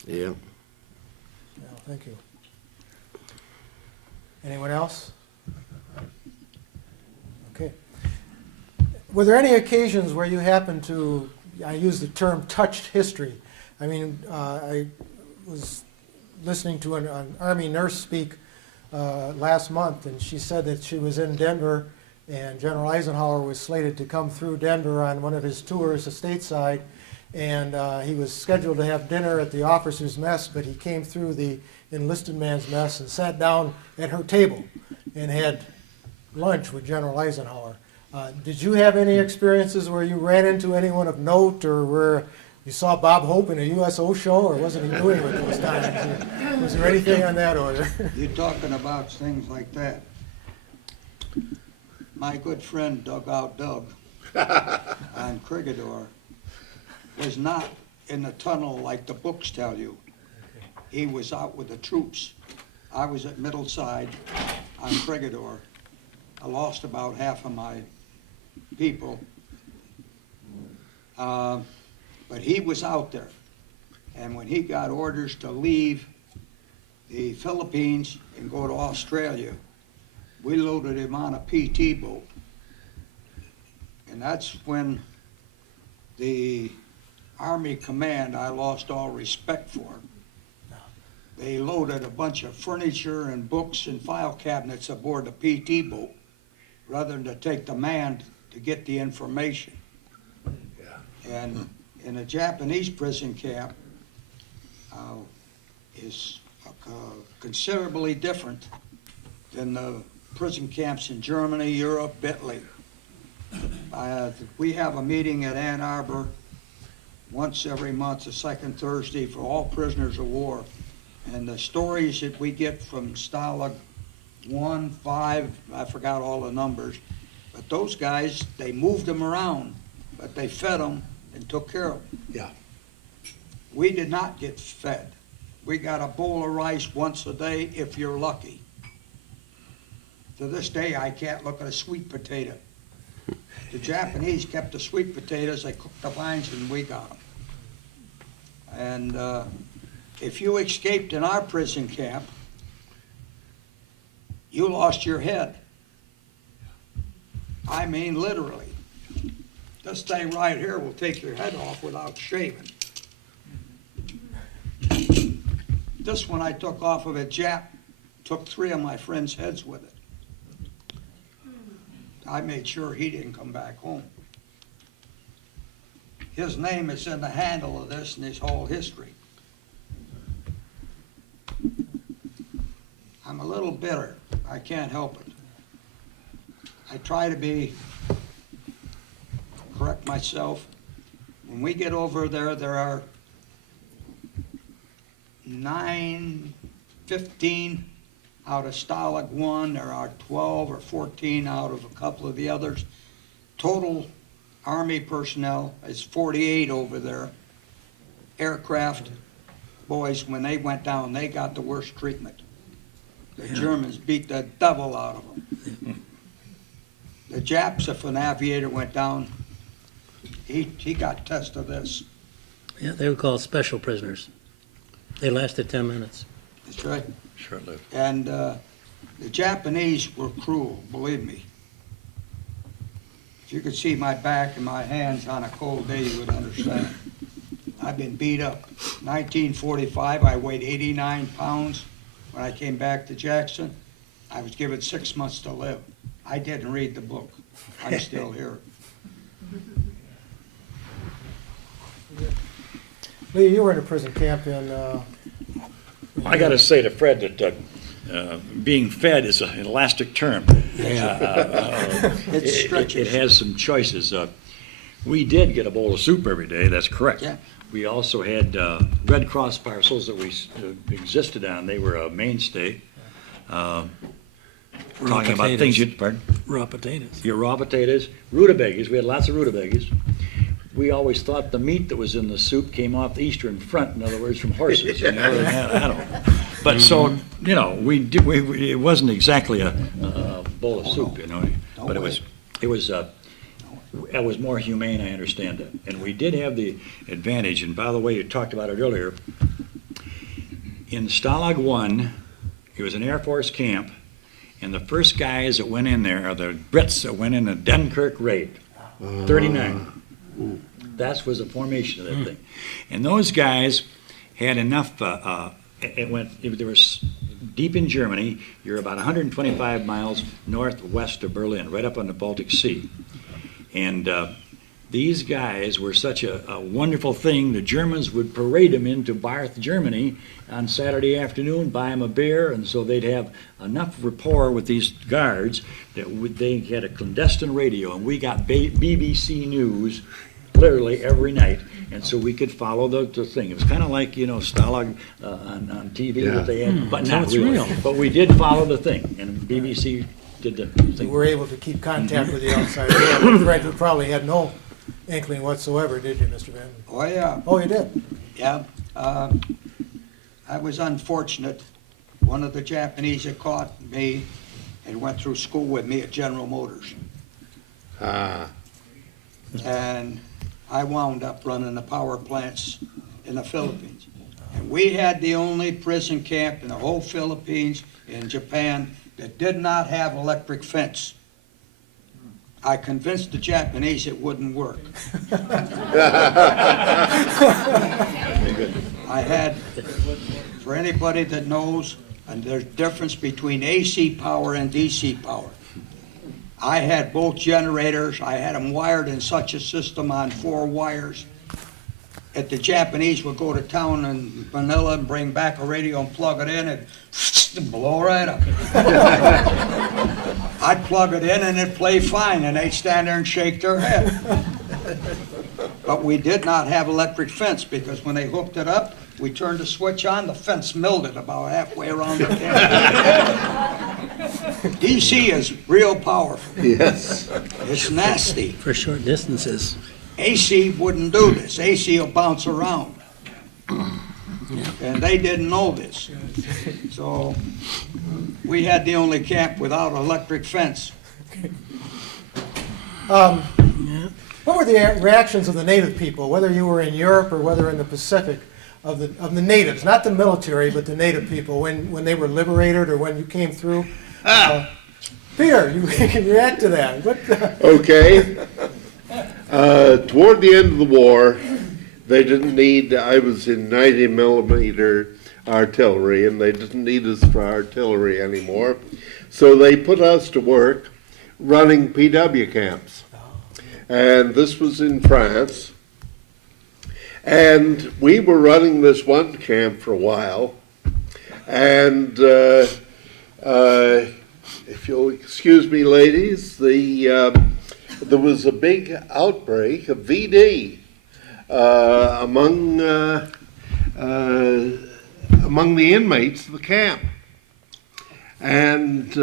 Yeah. Yeah, thank you. Anyone else? Okay. Were there any occasions where you happened to, I use the term touched history? I mean, I was listening to an Army nurse speak last month, and she said that she was in Denver, and General Eisenhower was slated to come through Denver on one of his tours stateside, and he was scheduled to have dinner at the officers' mess, but he came through the enlisted man's mess and sat down at her table and had lunch with General Eisenhower. Did you have any experiences where you ran into anyone of note, or where you saw Bob Hope in a USO show, or wasn't he doing it those times? Was there anything on that order? You're talking about things like that. My good friend Dugout Doug on Crigador was not in the tunnel like the books tell you. He was out with the troops. I was at Middleside on Crigador. I lost about half of my people. But he was out there. And when he got orders to leave the Philippines and go to Australia, we loaded him on a PT boat. And that's when the Army command I lost all respect for. They loaded a bunch of furniture and books and file cabinets aboard the PT boat rather than to take the man to get the information. And in a Japanese prison camp is considerably different than the prison camps in Germany, Europe, Italy. We have a meeting at Ann Arbor once every month, the second Thursday, for all prisoners of war. And the stories that we get from Stalag 1, 5, I forgot all the numbers, but those guys, they moved them around, but they fed them and took care of them. Yeah. We did not get fed. We got a bowl of rice once a day if you're lucky. To this day, I can't look at a sweet potato. The Japanese kept the sweet potatoes, they cooked the vines, and we got them. And if you escaped in our prison camp, you lost your head. I mean, literally. This thing right here will take your head off without shaving. This one I took off of a Jap, took 3 of my friends' heads with it. I made sure he didn't come back home. His name is in the handle of this and his whole history. I'm a little bitter. I can't help it. I try to correct myself. When we get over there, there are 15 out of Stalag 1. There are 12 or 14 out of a couple of the others. Total Army personnel is 48 over there. Aircraft boys, when they went down, they got the worst treatment. The Germans beat the devil out of them. The Japs, if an aviator went down, he got test of this. Yeah, they were called special prisoners. They lasted 10 minutes. That's right. Short-lived. And the Japanese were cruel, believe me. If you could see my back and my hands on a cold day, you would understand. I've been beat up. 1945, I weighed 89 pounds. When I came back to Jackson, I was given 6 months to live. I didn't read the book. I'm still here. Lee, you were in a prison camp in... I got to say to Fred that being fed is an elastic term. It's stretches. It has some choices. We did get a bowl of soup every day, that's correct. Yeah. We also had Red Cross parcels that we existed on, they were a mainstay. Talking about things you, pardon? Raw potatoes. Your raw potatoes, rutabagas, we had lots of rutabagas. We always thought the meat that was in the soup came off the eastern front, in other words, from horses, you know, I don't know. But so, you know, it wasn't exactly a bowl of soup, you know, but it was more humane, I understand it. And we did have the advantage, and by the way, you talked about it earlier, in Stalag 1, it was an Air Force camp, and the first guys that went in there are the Brits that went in the Dunkirk raid, 39. That was the formation of that thing. And those guys had enough, they were deep in Germany, you're about 125 miles northwest of Berlin, right up on the Baltic Sea. And these guys were such a wonderful thing, the Germans would parade them into Barth, Germany on Saturday afternoon, buy them a beer, and so they'd have enough rapport with these guards that they had a clandestine radio, and we got BBC News literally every night, and so we could follow the thing. It was kind of like, you know, Stalag on TV that they had, but not really. Real. But we did follow the thing, and BBC did the You thing. were able to keep contact with the outside world. Fred, you probably had no inkling whatsoever, did you, Mr. Van? Oh, yeah. Oh, you did? Yeah, I was unfortunate. One of the Japanese that caught me and went through school with me at General Motors. And I wound up running the power plants in the Philippines. And we had the only prison camp in the whole Philippines, in Japan, that did not have electric fence. I convinced the Japanese it wouldn't work. I had, for anybody that knows, and there's difference between AC power and DC power. I had both generators. I had them wired in such a system on 4 wires that the Japanese would go to town in Manila and bring back a radio and plug it in and blow right up. I'd plug it in and it'd play fine, and they'd stand there and shake their head. But we did not have electric fence, because when they hooked it up, we turned the switch on, the fence melted about halfway around the camp. DC is real powerful. Yes. It's nasty. For short distances. AC wouldn't do this. AC will bounce around. And they didn't know this. So we had the only camp without electric fence. What were the reactions of the native people, whether you were in Europe or whether in the Pacific, of the natives, not the military, but the native people, when they were liberated or when you came through? Peter, you can react to that. Okay. Toward the end of the war, they didn't need, I was in 90 millimeter artillery, and they didn't need us for artillery anymore. So they put us to work running PW camps. And this was in France. And we were running this one camp for a while. And if you'll excuse me, ladies, there was a big outbreak of VD among the inmates of the camp. And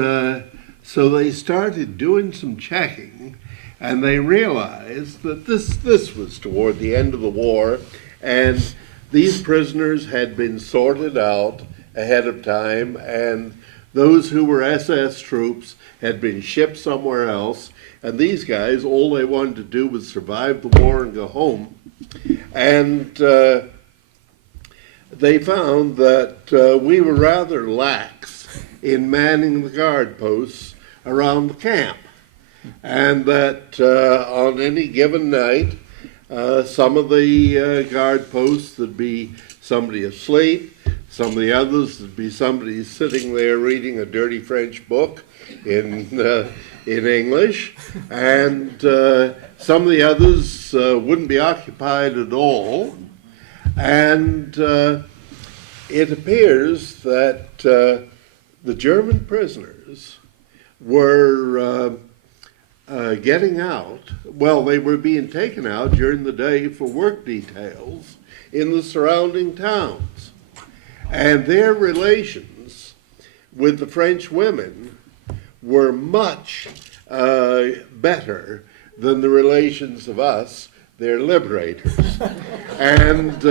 so they started doing some checking, and they realized that this was toward the end of the war, and these prisoners had been sorted out ahead of time, and those who were SS troops had been shipped somewhere else, and these guys, all they wanted to do was survive the war and go home. And they found that we were rather lax in manning the guard posts around the camp, and that on any given night, some of the guard posts would be somebody asleep, some of the others would be somebody sitting there reading a dirty French book in English, and some of the others wouldn't be occupied at all. And it appears that the German prisoners were getting out, well, they were being taken out during the day for work details in the surrounding towns. And their relations with the French women were much better than the relations of us, their liberators. And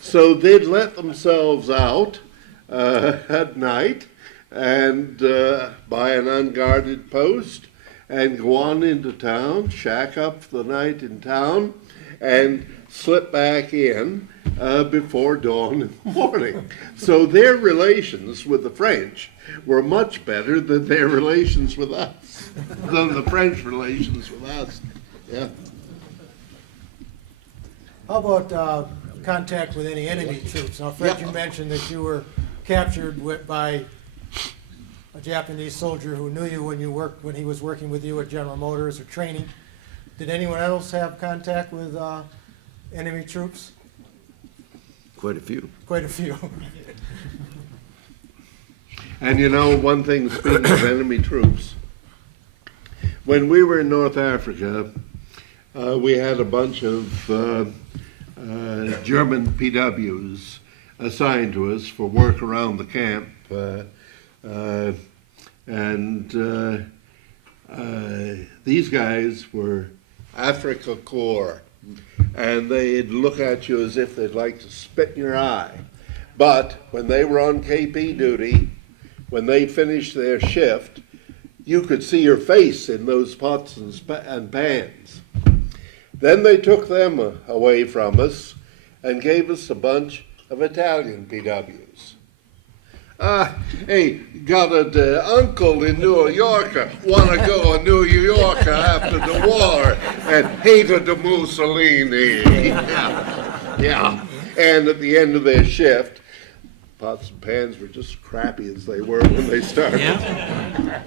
so they'd let themselves out at night and by an unguarded post and go on into town, shack up for the night in town, and slip back in before dawn in the morning. So their relations with the French were much better than their relations with us, than the French relations with us. Yeah. How about contact with any enemy troops? Now, Fred, Yeah. you mentioned that you were captured by a Japanese soldier who knew you when he was working with you at General Motors or training. Did anyone else have contact with enemy troops? Quite a few. Quite a few. And you know, one thing, speaking of enemy troops, when we were in North Africa, we had a bunch of German PWs assigned to us for work around the camp. These guys were Africa Corps, and they'd look at you as if they'd like to spit in your eye. But when they were on KP duty, when they finished their shift, you could see your face in those pots and pans. Then they took them away from us and gave us a bunch of Italian PWs. Hey, got an uncle in New York, want to go to New York after the war, and hated the Mussolini. Yeah. And at the end of their shift, pots and pans were just crappy as they were when they started. Yeah.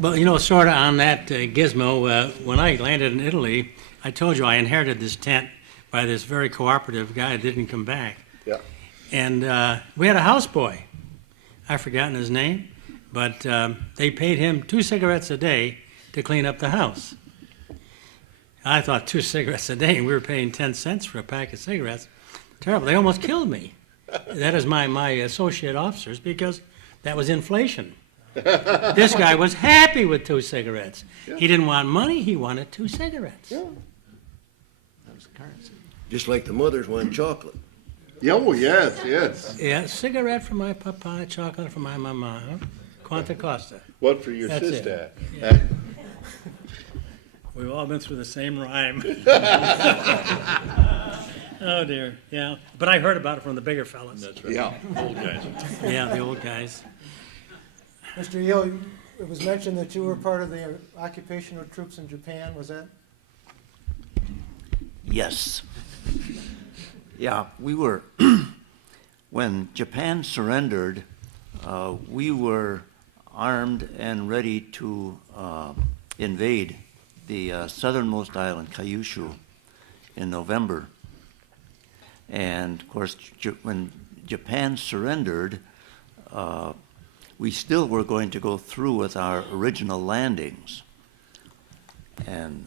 But, you know, sort of on that gizmo, when I landed in Italy, I told you I inherited this tent by this very cooperative guy that didn't come back. Yeah. And we had a houseboy. I've forgotten his name, but they paid him 2 cigarettes a day to clean up the house. I thought 2 cigarettes a day, and we were paying 10 cents for a pack of cigarettes. Terrible. They almost killed me. That is my associate officers, because that was inflation. This guy was happy with 2 cigarettes. Yeah. He didn't want money, he wanted 2 cigarettes. Yeah. That was the currency. Just like the mothers want chocolate. Oh, yes, yes. Yeah, cigarette for my papa, chocolate for my mama. Huh? Quanta Costa. What for your That's it. sister? Yeah. We've all been through the same rhyme. Oh, dear, yeah. But I heard about it from the bigger fellas. That's right. Yeah. Old guys. Yeah, the old guys. Mr. Yeo, it was mentioned that you were part of the occupational troops in Japan, was that? Yes. Yeah, we were, when Japan surrendered, we were armed and ready to invade the southernmost island, Kyushu, in November. And of course, when Japan surrendered, we still were going to go through with our original landings. And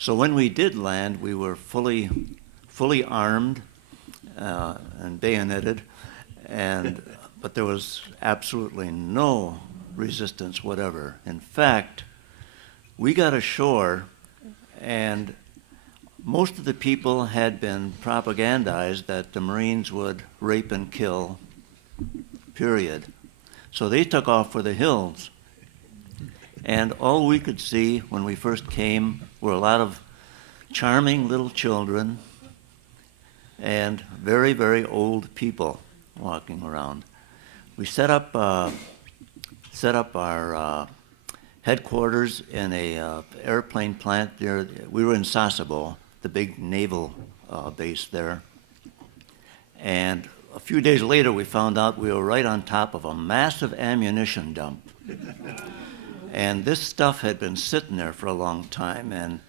so when we did land, we were fully armed and bayoneted, but there was absolutely no resistance whatever. In fact, we got ashore, and most of the people had been propagandized that the Marines would rape and kill, period. So they took off for the hills. And all we could see when we first came were a lot of charming little children and very, very old people walking around. We set up our headquarters in a airplane plant there. We were in Sasebo, the big naval base there. And a few days later, we found out we were right on top of a massive ammunition dump. And this stuff had been sitting there for a long time, and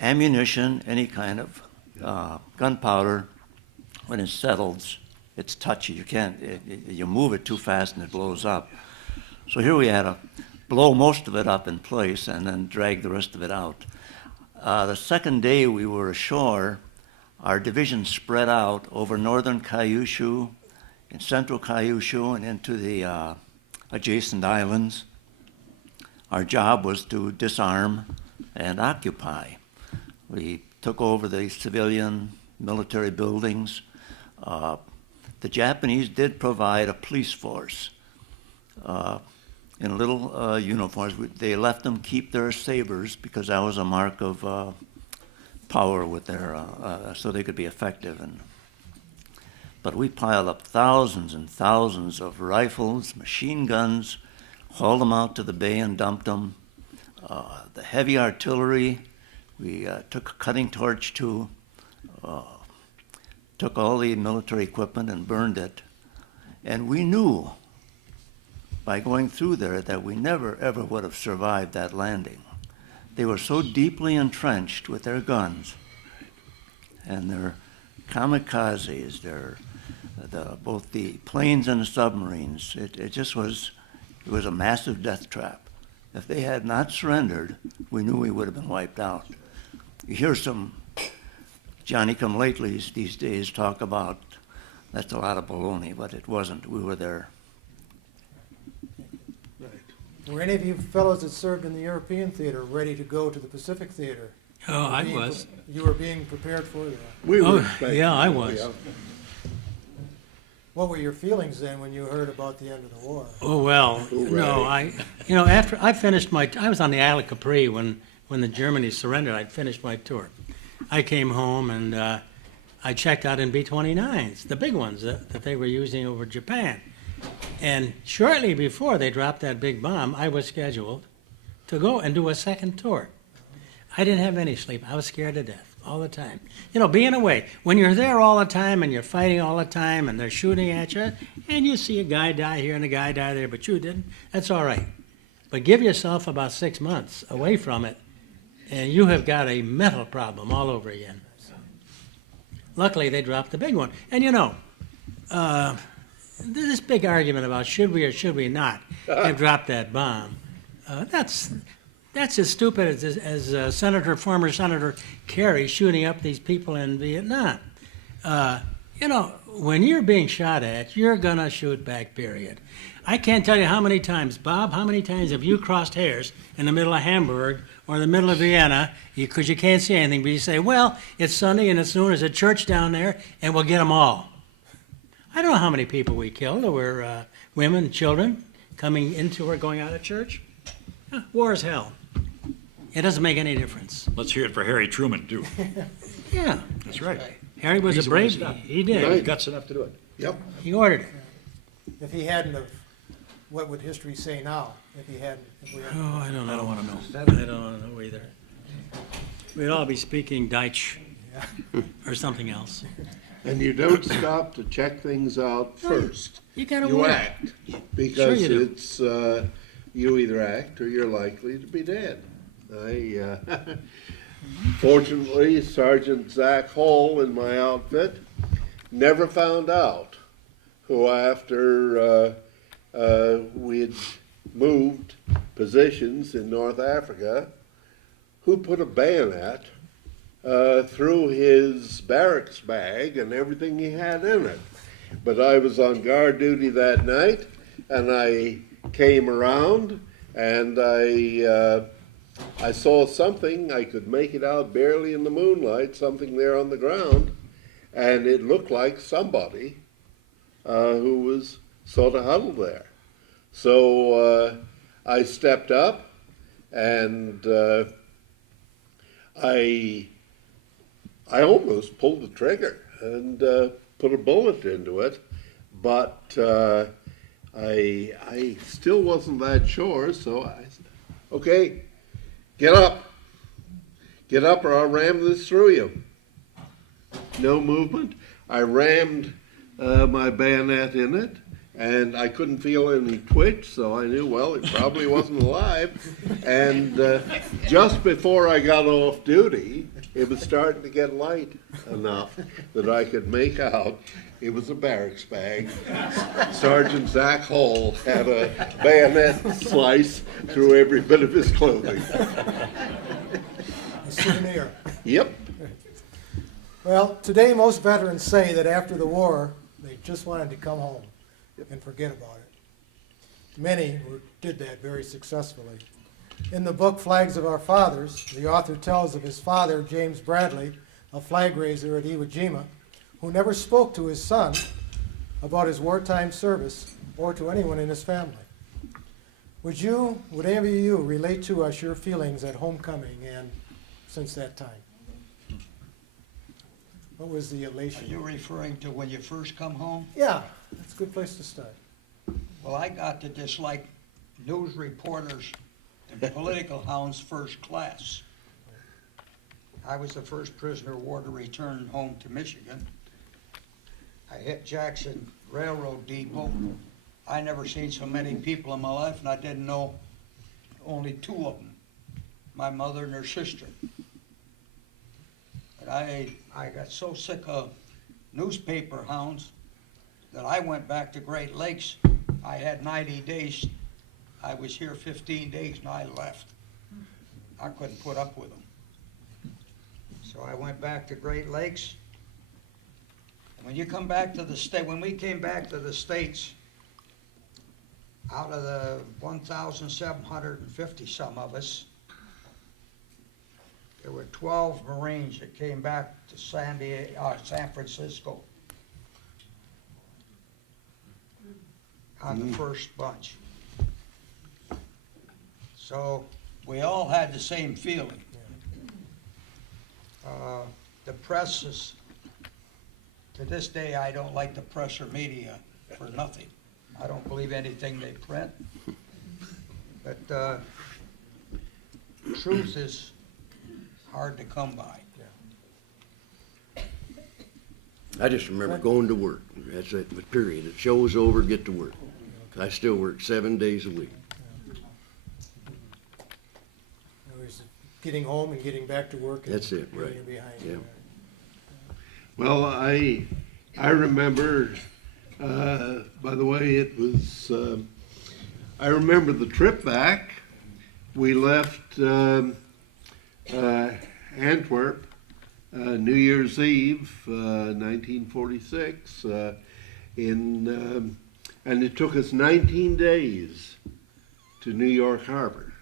ammunition, any kind of gunpowder, when it settles, it's touchy. You can't, you move it too fast and it blows up. So here we had a blow most of it up in place and then drag the rest of it out. The second day we were ashore, our division spread out over northern Kyushu, in central Kyushu, and into the adjacent islands. Our job was to disarm and occupy. We took over the civilian military buildings. The Japanese did provide a police force in little uniforms. They left them keep their sabers because that was a mark of power with their, so they could be effective. But we piled up thousands and thousands of rifles, machine guns, hauled them out to the bay and dumped them. The heavy artillery, we took a cutting torch to, took all the military equipment and burned it. And we knew by going through there that we never ever would have survived that landing. They were so deeply entrenched with their guns and their kamikazes, both the planes and the submarines. It just was, it was a massive death trap. If they had not surrendered, we knew we would have been wiped out. You hear some Johnny-come-latelys these days talk about that's a lot of baloney, but it wasn't. We were there. Were any of you fellows that served in the European theater ready to go to the Pacific theater? Oh, I was. You were being prepared for that. We were Oh, expecting yeah, I it, was. yeah. What were your feelings then when you heard about the end of the war? Oh, well, no, after I finished I was on the Isle of Capri when the Germans surrendered. I'd finished my tour. I came home and I checked out in B-29s, the big ones that they were using over Japan. And shortly before they dropped that big bomb, I was scheduled to go and do a second tour. I didn't have any sleep. I was scared to death all the time. Being away, when you're there all the time and you're fighting all the time and they're shooting at you, and you see a guy die here and a guy die there, but you didn't, that's all right. But give yourself about 6 months away from it, and you have got a mental problem all over again. Luckily, they dropped the big one. And this big argument about should we or should we not have dropped that bomb, that's as stupid as former Senator Kerry shooting up these people in Vietnam. When you're being shot at, you're going to shoot back, period. I can't tell you how many times, Bob, how many times have you crossed hairs in the middle of Hamburg or the middle of Vienna because you can't see anything, but you say, well, it's Sunday and it's noon, there's a church down there, and we'll get them all. I don't know how many people we killed. There were women, children coming into or going out of church. War is hell. It doesn't make any difference. Let's hear it for Harry Truman, too. Yeah. That's right. Harry was He's a the one who brave. stopped. He did. He had guts enough to do it. Yep. He ordered it. If he hadn't have, what would history say now? If he hadn't, if we hadn't. Oh, I don't know. I don't want to know. I don't want to know either. We'd all be speaking Deutsch or something else. And you don't stop to check things out first. You gotta You work. act, because you do. it's, you either act or you're likely to be dead. Fortunately, Sergeant Zach Hall in my outfit never found out who, after we had moved positions in North Africa, who put a bayonet through his barracks bag and everything he had in it. But I was on guard duty that night, and I came around, and I saw something. I could make it out barely in the moonlight, something there on the ground, and it looked like somebody who was sort of huddled there. So I stepped up, and I almost pulled the trigger and put a bullet into it, but I still wasn't that sure, so I said, okay, get up, or I'll ram this through you. No movement. I rammed my bayonet in it, and I couldn't feel any twitch, so I knew, well, it probably wasn't alive. And just before I got off duty, it was starting to get light enough that I could make out it was a barracks bag. Sergeant Zach Hall had a bayonet slice through every bit of his clothing. A souvenir. Yep. Well, today most veterans say that after the war, they just wanted to come home and forget about it. Many did that very successfully. In the book Flags of Our Fathers, the author tells of his father, James Bradley, a flag raiser at Iwo Jima, who never spoke to his son about his wartime service or to anyone in his family. Would any of you relate to us your feelings at homecoming and since that time? What was the Are elation? you referring to when you first come home? Yeah, that's a good place to start. Well, I got to dislike news reporters and political hounds first class. I was the first prisoner of war to return home to Michigan. I hit Jackson Railroad Depot. I never seen so many people in my life, and I didn't know only two of them, my mother and her sister. But I got so sick of newspaper hounds that I went back to Great Lakes. I had 90 days. I was here 15 days and I left. I couldn't put up with them. So I went back to Great Lakes. And when you come back to the state, when we came back to the States, out of the 1,750 some of us, there were 12 Marines that came back to San Francisco on the first bunch. So we all had the same feeling. The press is, to this day, I don't like the press or media for nothing. I don't believe anything they print. But truth is hard to come by. I just remember going to work. That's it, period. The show's over, get to work. I still work 7 days a week. It was getting home and getting back to work. And That's it, right. leaving behind. Yeah. Well, I remember, by the way, it was, I remember the trip back. We left Antwerp New Year's Eve, 1946, and it took us 19 days to New York Harbor.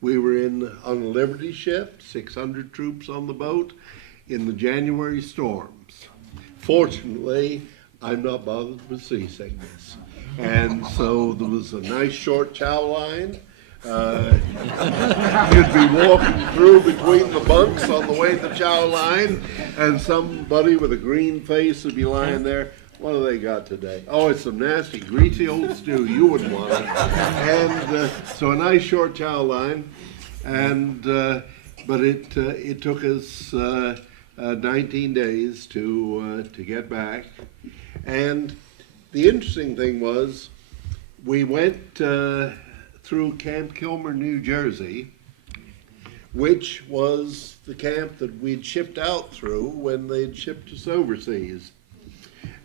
We were on a Liberty ship, 600 troops on the boat, in the January storms. Fortunately, I'm not bothered with seasickness. And so there was a nice short chow line. You'd be walking through between the bunks on the way to the chow line, and somebody with a green face would be lying there. What do they got today? Oh, it's some nasty, greasy old stew. You wouldn't want it. And so a nice short chow line, and but it took us 19 days to get back. And the interesting thing was, we went through Camp Kilmer, New Jersey, which was the camp that we'd shipped out through when they'd shipped us overseas.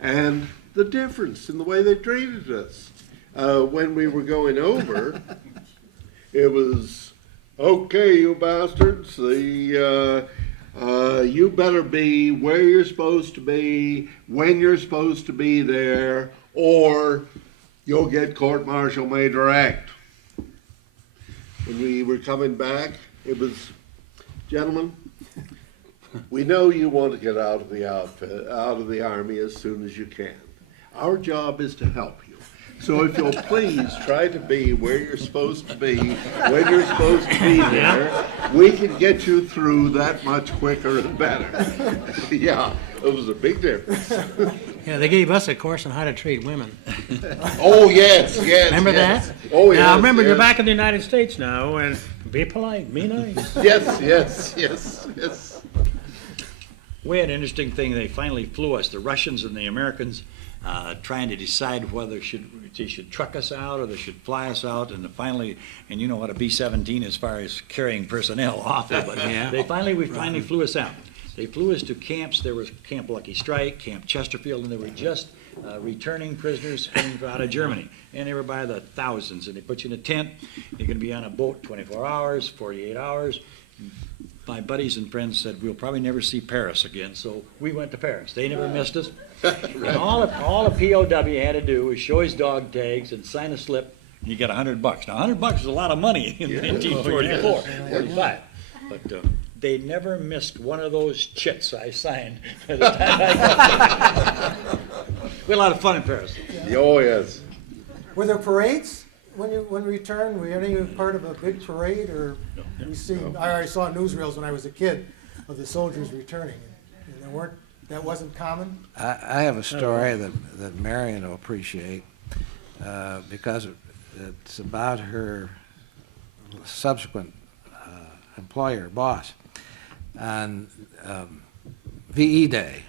And the difference in the way they treated us. When we were going over, it was, okay, you bastards, you better be where you're supposed to be, when you're supposed to be there, or you'll get court-martial may direct. When we were coming back, it was, gentlemen, we know you want to get out of the outfit, out of the Army as soon as you can. Our job is to help you. So if you'll please try to be where you're supposed to be, when you're supposed to be there, we can get you through that much quicker and better. Yeah, it was a big difference. Yeah, they gave us a course on how to treat women. Oh, yes, yes. Remember yes. that? Oh, yes. Now, remember, you're yes. back in the United States now, and be polite, be nice. Yes, yes, yes, yes. We had an interesting thing. They finally flew us, the Russians and the Americans, trying to decide whether they should truck us out or they should fly us out, and finally, and you know what a B-17 as far as carrying personnel awful, but we finally flew us out. They flew us to camps. There was Camp Lucky Strike, Camp Chesterfield, and they were just returning prisoners coming out of Germany. And they were by the thousands, and they put you in a tent. You're going to be on a boat 24 hours, 48 hours. My buddies and friends said, we'll probably never see Paris again, so we went to Paris. They never missed us. And all a POW had to do was show his dog tags and sign a slip, and you get $100. Now, $100 is a lot of money in 1944, 45. But they never missed one of those chits I signed by the time I got there. We had a lot of fun in Paris. Oh, yes. Were there parades when you returned? Were any of you part of a big parade, or I already saw newsreels when I was a kid of the soldiers returning, and that wasn't common. I have a story that Marion will appreciate because it's about her subsequent employer, boss. On VE Day,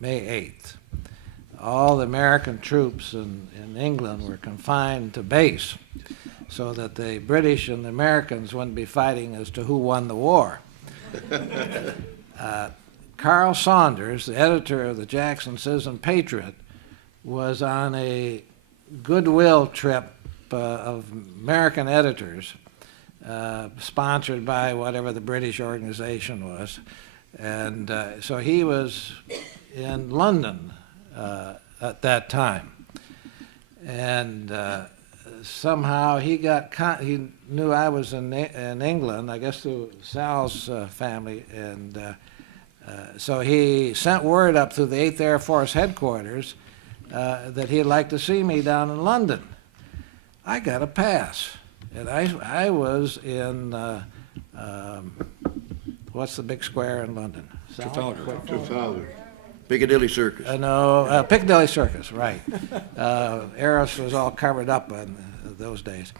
May 8th, all the American troops in England were confined to base so that the British and the Americans wouldn't be fighting as to who won the war. Carl Saunders, the editor of the Jackson Citizen Patriot, was on a goodwill trip of American editors sponsored by whatever the British organization was. And so he was in London at that time. And somehow he knew I was in England, I guess through Sal's family, and so he sent word up through the 8th Air Force headquarters that he'd like to see me down in London. I got a pass. And I was in, what's the big square in London? Trafalgar. Piccadilly Circus. No, Piccadilly Circus, right. Eros was all covered up in those days.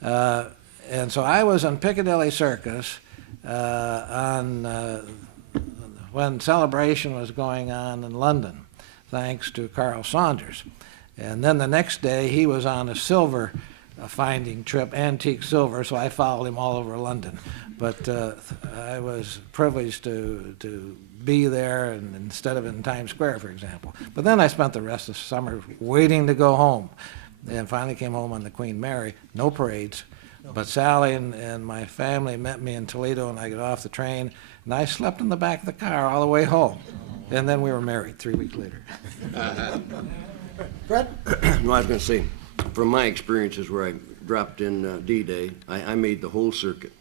And so I was in Piccadilly Circus when celebration was going on in London, thanks to Carl Saunders. And then the next day he was on a silver finding trip, antique silver, so I followed him all over London. But I was privileged to be there, and instead of in Times Square, for example. But then I spent the rest of the summer waiting to go home, and finally came home on the Queen Mary. No parades, but Sally and my family met me in Toledo, and I got off the train, and I slept in the back of the car all the way home. And then we were married 3 weeks later. Fred? No, I was going to say, from my experiences where I dropped in D-Day, I made the whole circuit.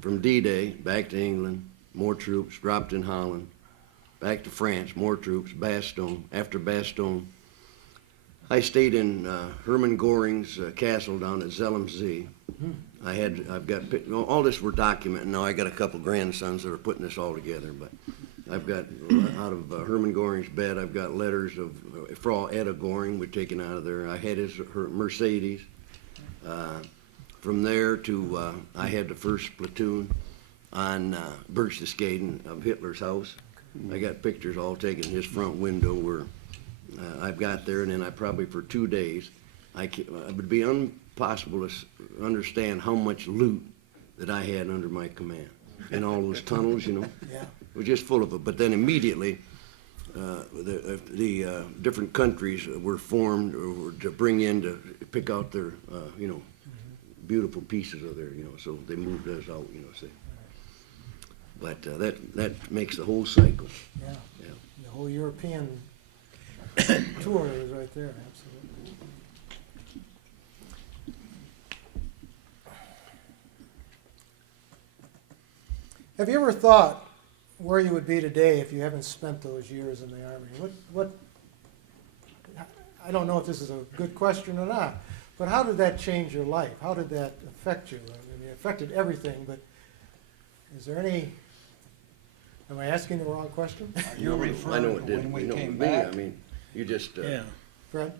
From D-Day, back to England, more troops, dropped in Holland, back to France, more troops, Bastogne. After Bastogne, I stayed in Hermann Göring's castle down at Zelmsee. I've got, all this we're documenting now. I got a couple grandsons that are putting this all together, but I've got, out of Hermann Göring's bed, I've got letters of Frau Etta Göring, we're taken out of there. I had her Mercedes. From there to, I had the first platoon on Berchtesgaden of Hitler's house. I got pictures all taken in his front window where I've got there, and then I probably for 2 days, it would be impossible to understand how much loot that I had under my command. In all those tunnels, you know. Yeah. It was just full of it. But then immediately, the different countries were formed to bring in to pick out their, beautiful pieces of their, so they moved us out, see. But that makes the whole cycle. Yeah. The whole European tour is right there, absolutely. Have you ever thought where you would be today if you haven't spent those years in the Army? What? I don't know if this is a good question or not, but how did that change your life? How did that affect you? I mean, it affected everything, but is there any? Am I asking the wrong question? You're I know referring it to did. when we With came me, back. I mean, you just Fred?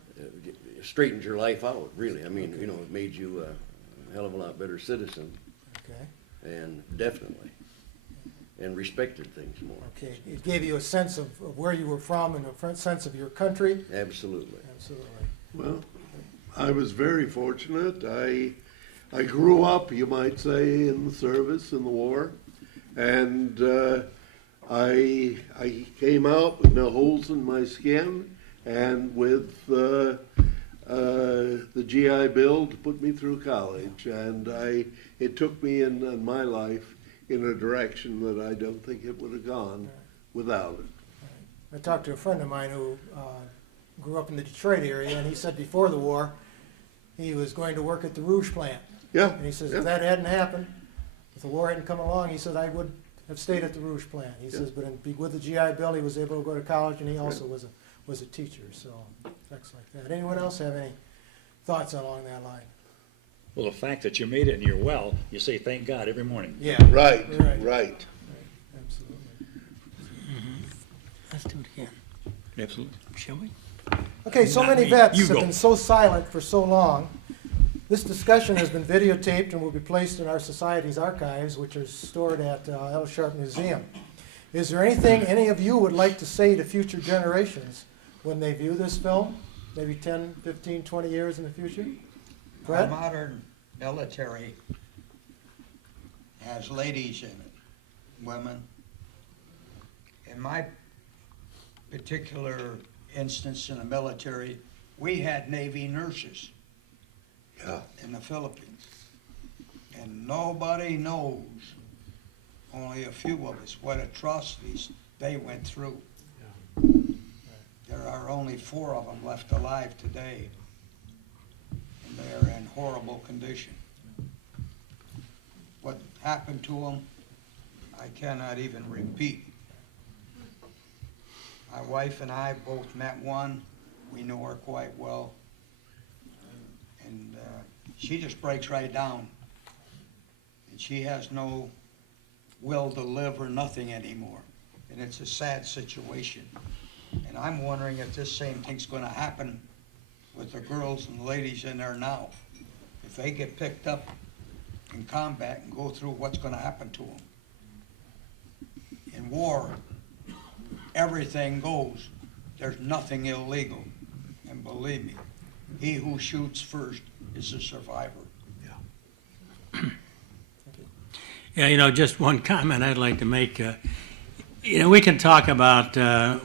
straightened your life out, really. I mean, it made you a hell of a lot better citizen, Okay. and definitely. and respected things more. Okay, it gave you a sense of where you were from and a sense of your country? Absolutely. Absolutely. Well, I was very fortunate. I grew up, you might say, in the service, in the war, and I came out with no holes in my skin and with the GI Bill to put me through college, and it took me in my life in a direction that I don't think it would have gone without it. I talked to a friend of mine who grew up in the Detroit area, and he said before the war, he was going to work at the Rouge plant. Yeah. And he says, yeah. if that hadn't happened, if the war hadn't come along, he said, I would have stayed at the Rouge plant. He says, but with the GI Bill, he was able to go to college, and he also was a teacher, so things like that. Anyone else have any thoughts along that line? Well, the fact that you made it and you're well, you say thank God every morning. Yeah. Right, Right. right. Absolutely. Let's do it again. Absolutely. Shall we? Okay, so Not many me. vets You have go. been so silent for so long. This discussion has been videotaped and will be placed in our society's archives, which are stored at L. Sharp Museum. Is there anything any of you would like to say to future generations when they view this film? Maybe 10, 15, 20 years in the future? Our Fred? modern military has ladies in it, women. In my particular instance in the military, we had Navy nurses Yeah. in the Philippines. And nobody knows, only a few of us, what atrocities they went through. There are only 4 of them left alive today, and they are in horrible condition. What happened to them, I cannot even repeat. My wife and I both met one. We know her quite well. And she just breaks right down. And she has no will to live or nothing anymore. And it's a sad situation. And I'm wondering if this same thing's going to happen with the girls and ladies in there now. If they get picked up in combat and go through what's going to happen to them. In war, everything goes. There's nothing illegal. And believe me, he who shoots first is a survivor. Yeah, just one comment I'd like to make. We can talk about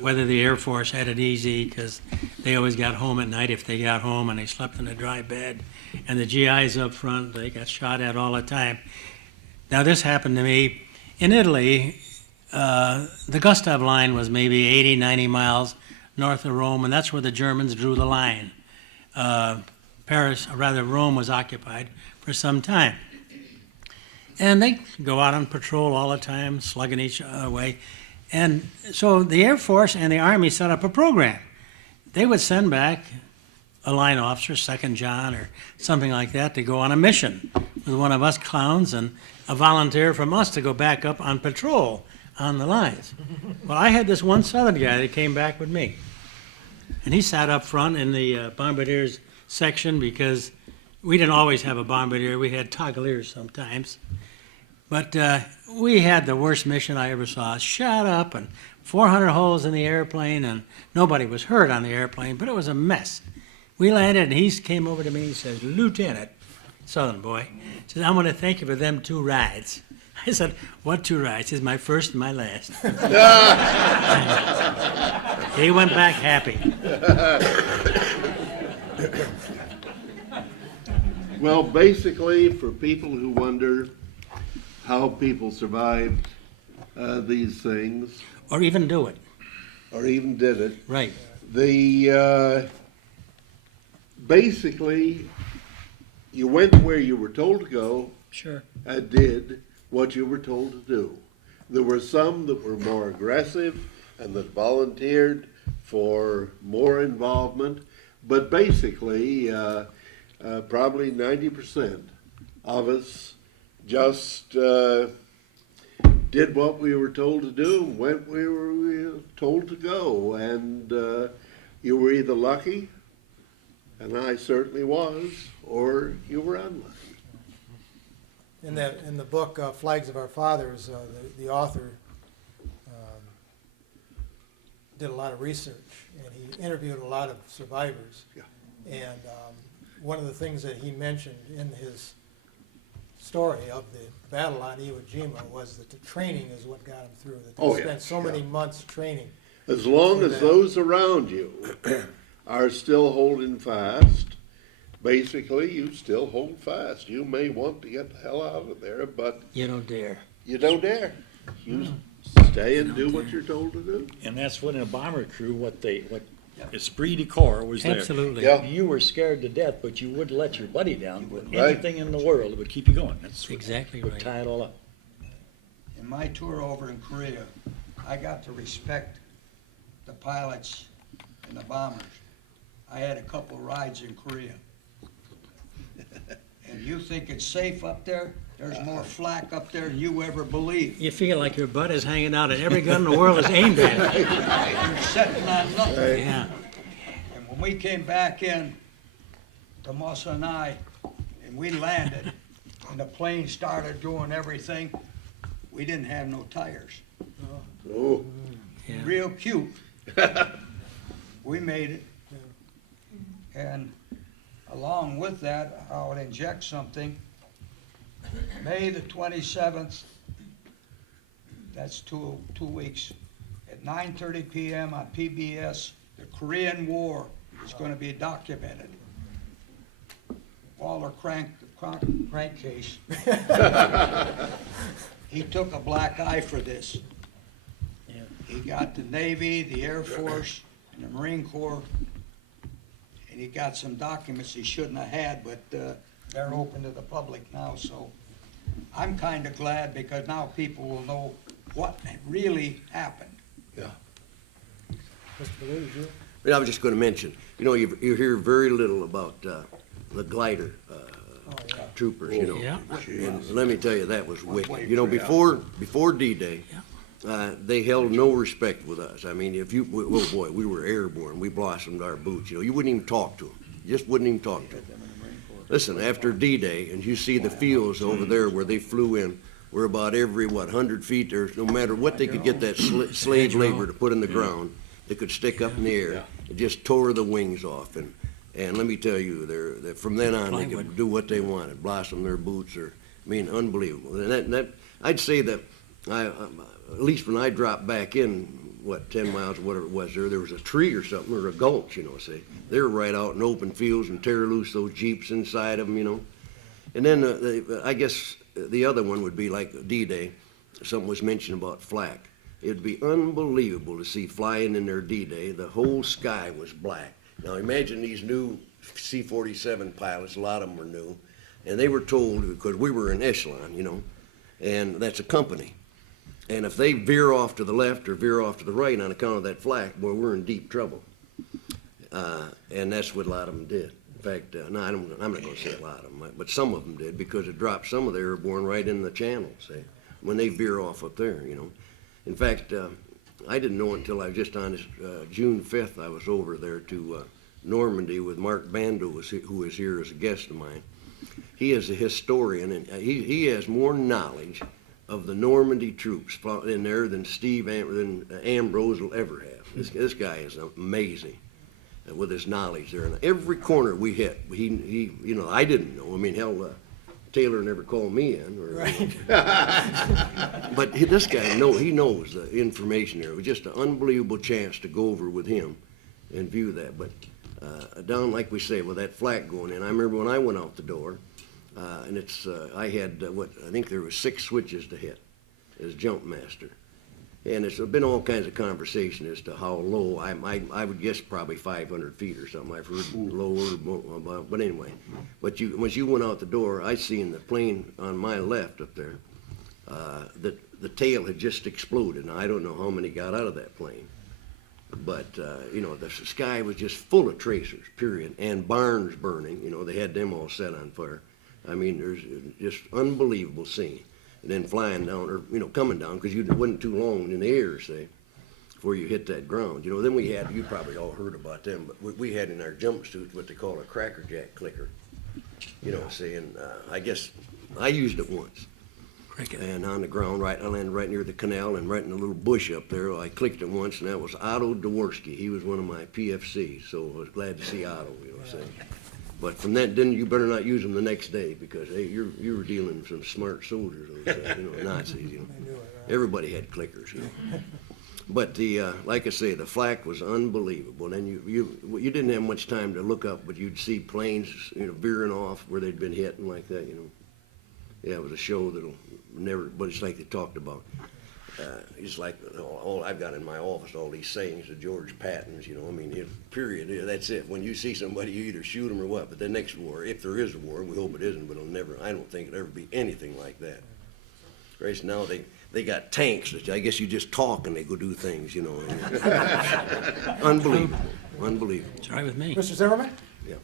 whether the Air Force had it easy because they always got home at night if they got home and they slept in a dry bed. And the GIs up front, they got shot at all the time. Now, this happened to me in Italy. The Gustav line was maybe 80, 90 miles north of Rome, and that's where the Germans drew the line. Rome was occupied for some time. And they go out on patrol all the time, slugging each other away. And so the Air Force and the Army set up a program. They would send back a line officer, Second John or something like that, to go on a mission with one of us clowns and a volunteer from us to go back up on patrol on the lines. Well, I had this one Southern guy that came back with me. And he sat up front in the bombardiers section because we didn't always have a bombardier. We had toggleiers sometimes. But we had the worst mission I ever saw. Shot up and 400 holes in the airplane, and nobody was hurt on the airplane, but it was a mess. We landed, and he came over to me and he says, Lieutenant, Southern boy, says, I want to thank you for them 2 rides. I said, what 2 rides? He says, my first and my last. He went back happy. Well, basically, for people who wonder how people survived these things, Or even do it. or even did it, Right. basically, you went where you were told to go Sure. and did what you were told to do. There were some that were more aggressive and that volunteered for more involvement, but basically, probably 90% of us just did what we were told to do, went where we were told to go, and you were either lucky, and I certainly was, or you were unlucky. In the book Flags of Our Fathers, the author did a lot of research, and he interviewed a lot of survivors. Yeah. And one of the things that he mentioned in his story of the battle on Iwo Jima was that the training is what got him through. That they Oh, yeah, spent so many months training. As long For as that. those around you are still holding fast, basically you still hold fast. You may want to get the hell out of there, but You don't dare. you don't dare. You stay and do what you're told to do. And that's what in a bomber crew, what esprit de corps was there. Absolutely. Yeah. You were scared to death, but you wouldn't let your buddy down with Right. anything in the world that would keep you going. That's what Exactly would right. tie it all up. In my tour over in Korea, I got to respect the pilots and the bombers. I had a couple rides in Korea. And you think it's safe up there? There's more flak up there than you ever believe. You feel like your butt is hanging out and every gun in the world is aimed at it. You're sitting on nothing. Yeah. And when we came back in to Mosanai and we landed and the plane started doing everything, we didn't have no tires. Oh, Yeah. Real cute. We made it. And along with that, I would inject something. May the 27th, that's two weeks, at 9:30 p.m. on PBS, the Korean War is going to be documented. Walter Crankcase, he took a black eye for this. He got the Navy, the Air Force, and the Marine Corps, and he got some documents he shouldn't have had, but they're open to the public now, so I'm kind of glad because now people will know what really happened. Mr. Ballou, you? I was just going to mention, you hear very little about the glider troopers, Yeah. And let me tell you, that was wicked. Before D-Day, they held no respect with us. I mean, oh boy, we were airborne. We blossomed our boots. You wouldn't even talk to them. You just wouldn't even talk to them. Listen, after D-Day, and you see the fields over there where they flew in, were about every, 100 feet, there's no matter what they could get that slave labor to put in the ground, they could stick up in the air. It just tore the wings off. And let me tell you, from then on, they could do what they wanted, blossom their boots, unbelievable. And that I'd say that, at least when I dropped back in, 10 miles or whatever it was, there was a tree or something, or a gulch, say. They were right out in open fields and tear loose those Jeeps inside of them, And then I guess the other one would be like D-Day. Something was mentioned about flak. It'd be unbelievable to see flying in their D-Day. The whole sky was black. Now imagine these new C-47 pilots, a lot of them were new, and they were told, because we were in echelon, and that's a company. And if they veer off to the left or veer off to the right on account of that flak, boy, we're in deep trouble. And that's what a lot of them did. In fact, I'm not going to say a lot of them, but some of them did, because it dropped some of the airborne right in the channel, see, when they veer off up there, In fact, I didn't know until I was just on this, June 5th, I was over there to Normandy with Mark Bando, who is here as a guest of mine. He is a historian, and he has more knowledge of the Normandy troops in there than than Ambrose will ever have. This guy is amazing with his knowledge there. And every corner we hit, he I didn't know. I mean, hell, Taylor never called me in. But this guy, he knows the information there. It was just an unbelievable chance to go over with him and view that. But down, like we say, with that flak going in, I remember when I went out the door, and I had, I think there was 6 switches to hit as jump master. And it's been all kinds of conversation as to how low. I would guess probably 500 feet or something. I've heard lower, but anyway. But once you went out the door, I seen the plane on my left up there. The tail had just exploded. Now I don't know how many got out of that plane, but the sky was just full of tracers. Period. And barns burning. They had them all set on fire. I mean, there's just unbelievable scene. And then flying down, or, coming down, because it wasn't too long in the air, say, before you hit that ground. Then we had, you probably all heard about them, but we had in our jumpsuits what they call a crackerjack clicker. And I guess I used it once. Cricket. and on the ground, I landed right near the canal and right in a little bush up there. I clicked him once, and that was Otto Dworsky. He was one of my PFCs, so I was glad to see Otto, you know, say. But from that, then you better not use him the next day, because, hey, you were dealing with some smart soldiers, you know, Nazis, you know. Everybody had clickers, you know. But like I say, the flak was unbelievable. And you didn't have much time to look up, but you'd see planes, you know, veering off where they'd been hit and like that, you know. Yeah, it was a show that'll never, but it's like they talked about. It's like all I've got in my office, all these sayings of George Patton's, you know, I mean, period, that's it. When you see somebody, you either shoot them or what. But the next war, if there is a war, we hope it isn't, but I don't think it'll ever be anything like that. Grace, now they got tanks that I guess you just talk and they go do things, you know. Unbelievable, unbelievable. It's all right with me. Mr. Zimmerman? Yeah.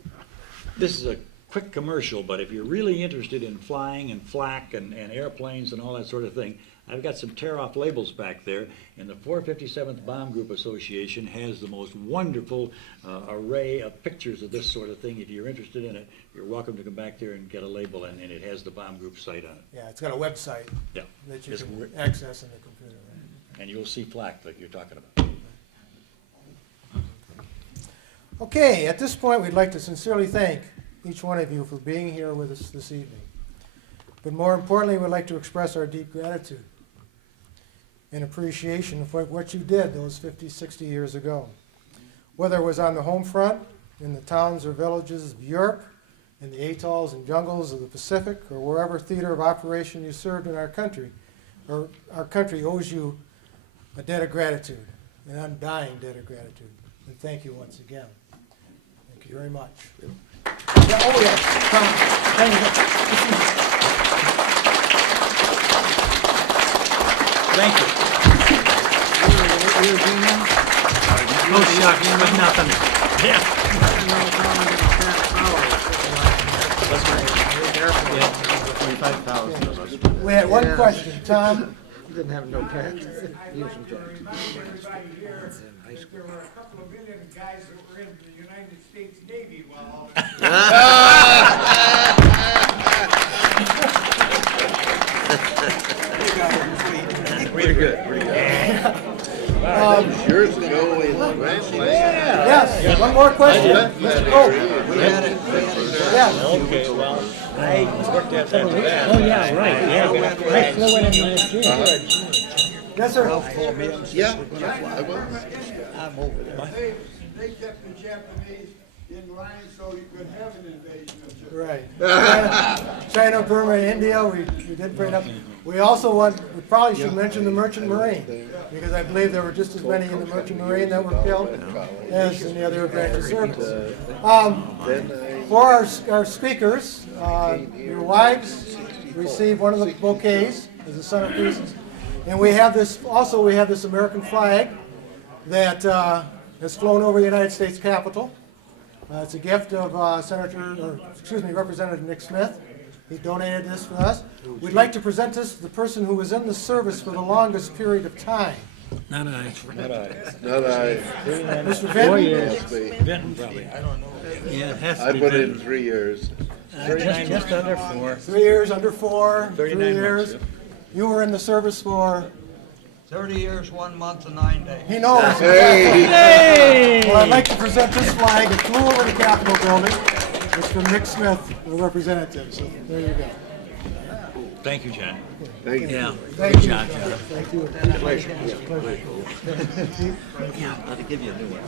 This is a quick commercial, but if you're really interested in flying and flak and airplanes and all that sort of thing, I've got some tear-off labels back there, and the 457th Bomb Group Association has the most wonderful array of pictures of this sort of thing. If you're interested in it, you're welcome to come back there and get a label, and it has the Bomb Group site on it. Yeah, it's got a website Yeah. that you It's can wor- access in the computer. Right? And you'll see flak that you're talking about. Okay, at this point, we'd like to sincerely thank each one of you for being here with us this evening. But more importantly, we'd like to express our deep gratitude and appreciation for what you did those 50, 60 years ago. Whether it was on the home front, in the towns or villages of Europe, in the atolls and jungles of the Pacific, or wherever theater of operation you served in our country, or our country owes you a debt of gratitude, an undying debt of gratitude. And thank you once again. Thank you very much. Yeah, oh, yes. Tom, thank you. Thank you. Oh, shucks, but nothing. Yeah. We had one question, Tom. Didn't have no pants. There were a couple of million guys that were in the United States Navy while all Pretty good, pretty good. Years ago in Grandland. Yes, one more question. Mr. Cope. Yes. Okay, well, I worked at that. Oh, yeah, right, yeah. I flew in last year. Yes, sir. Yeah, I was. they kept the Japanese in line so you could have an invasion of Japan. Right. China, Burma, India, we did bring up. We also we probably should mention the Merchant Marine, because I believe there were just as many in the Merchant Marine that were killed as in the other branches of service. For our speakers, your wives receive one of the bouquets as a centerpieces. And we have this American flag that has flown over the United States Capitol. It's a gift of Representative Nick Smith. He donated this for us. We'd like to present this to the person who was in the service for the longest period of time. Not I. Not I. Mr. 4 Vinton? years. Vinton, probably. I don't know. Yeah, it has I to be put in Vinton. 3 years. Just under 4. 3 years, under 4, 3 39 years. months, You were in the service for, 30 years, 1 month, and 9 days. he knows. Hey! Well, I'd like to present this flag. It flew over the Capitol building. It's from Nick Smith, the representative. So there you go. Thank you, John. Thank you. Yeah. Thank Good you. job, John. Thank you. I'll give you a new one.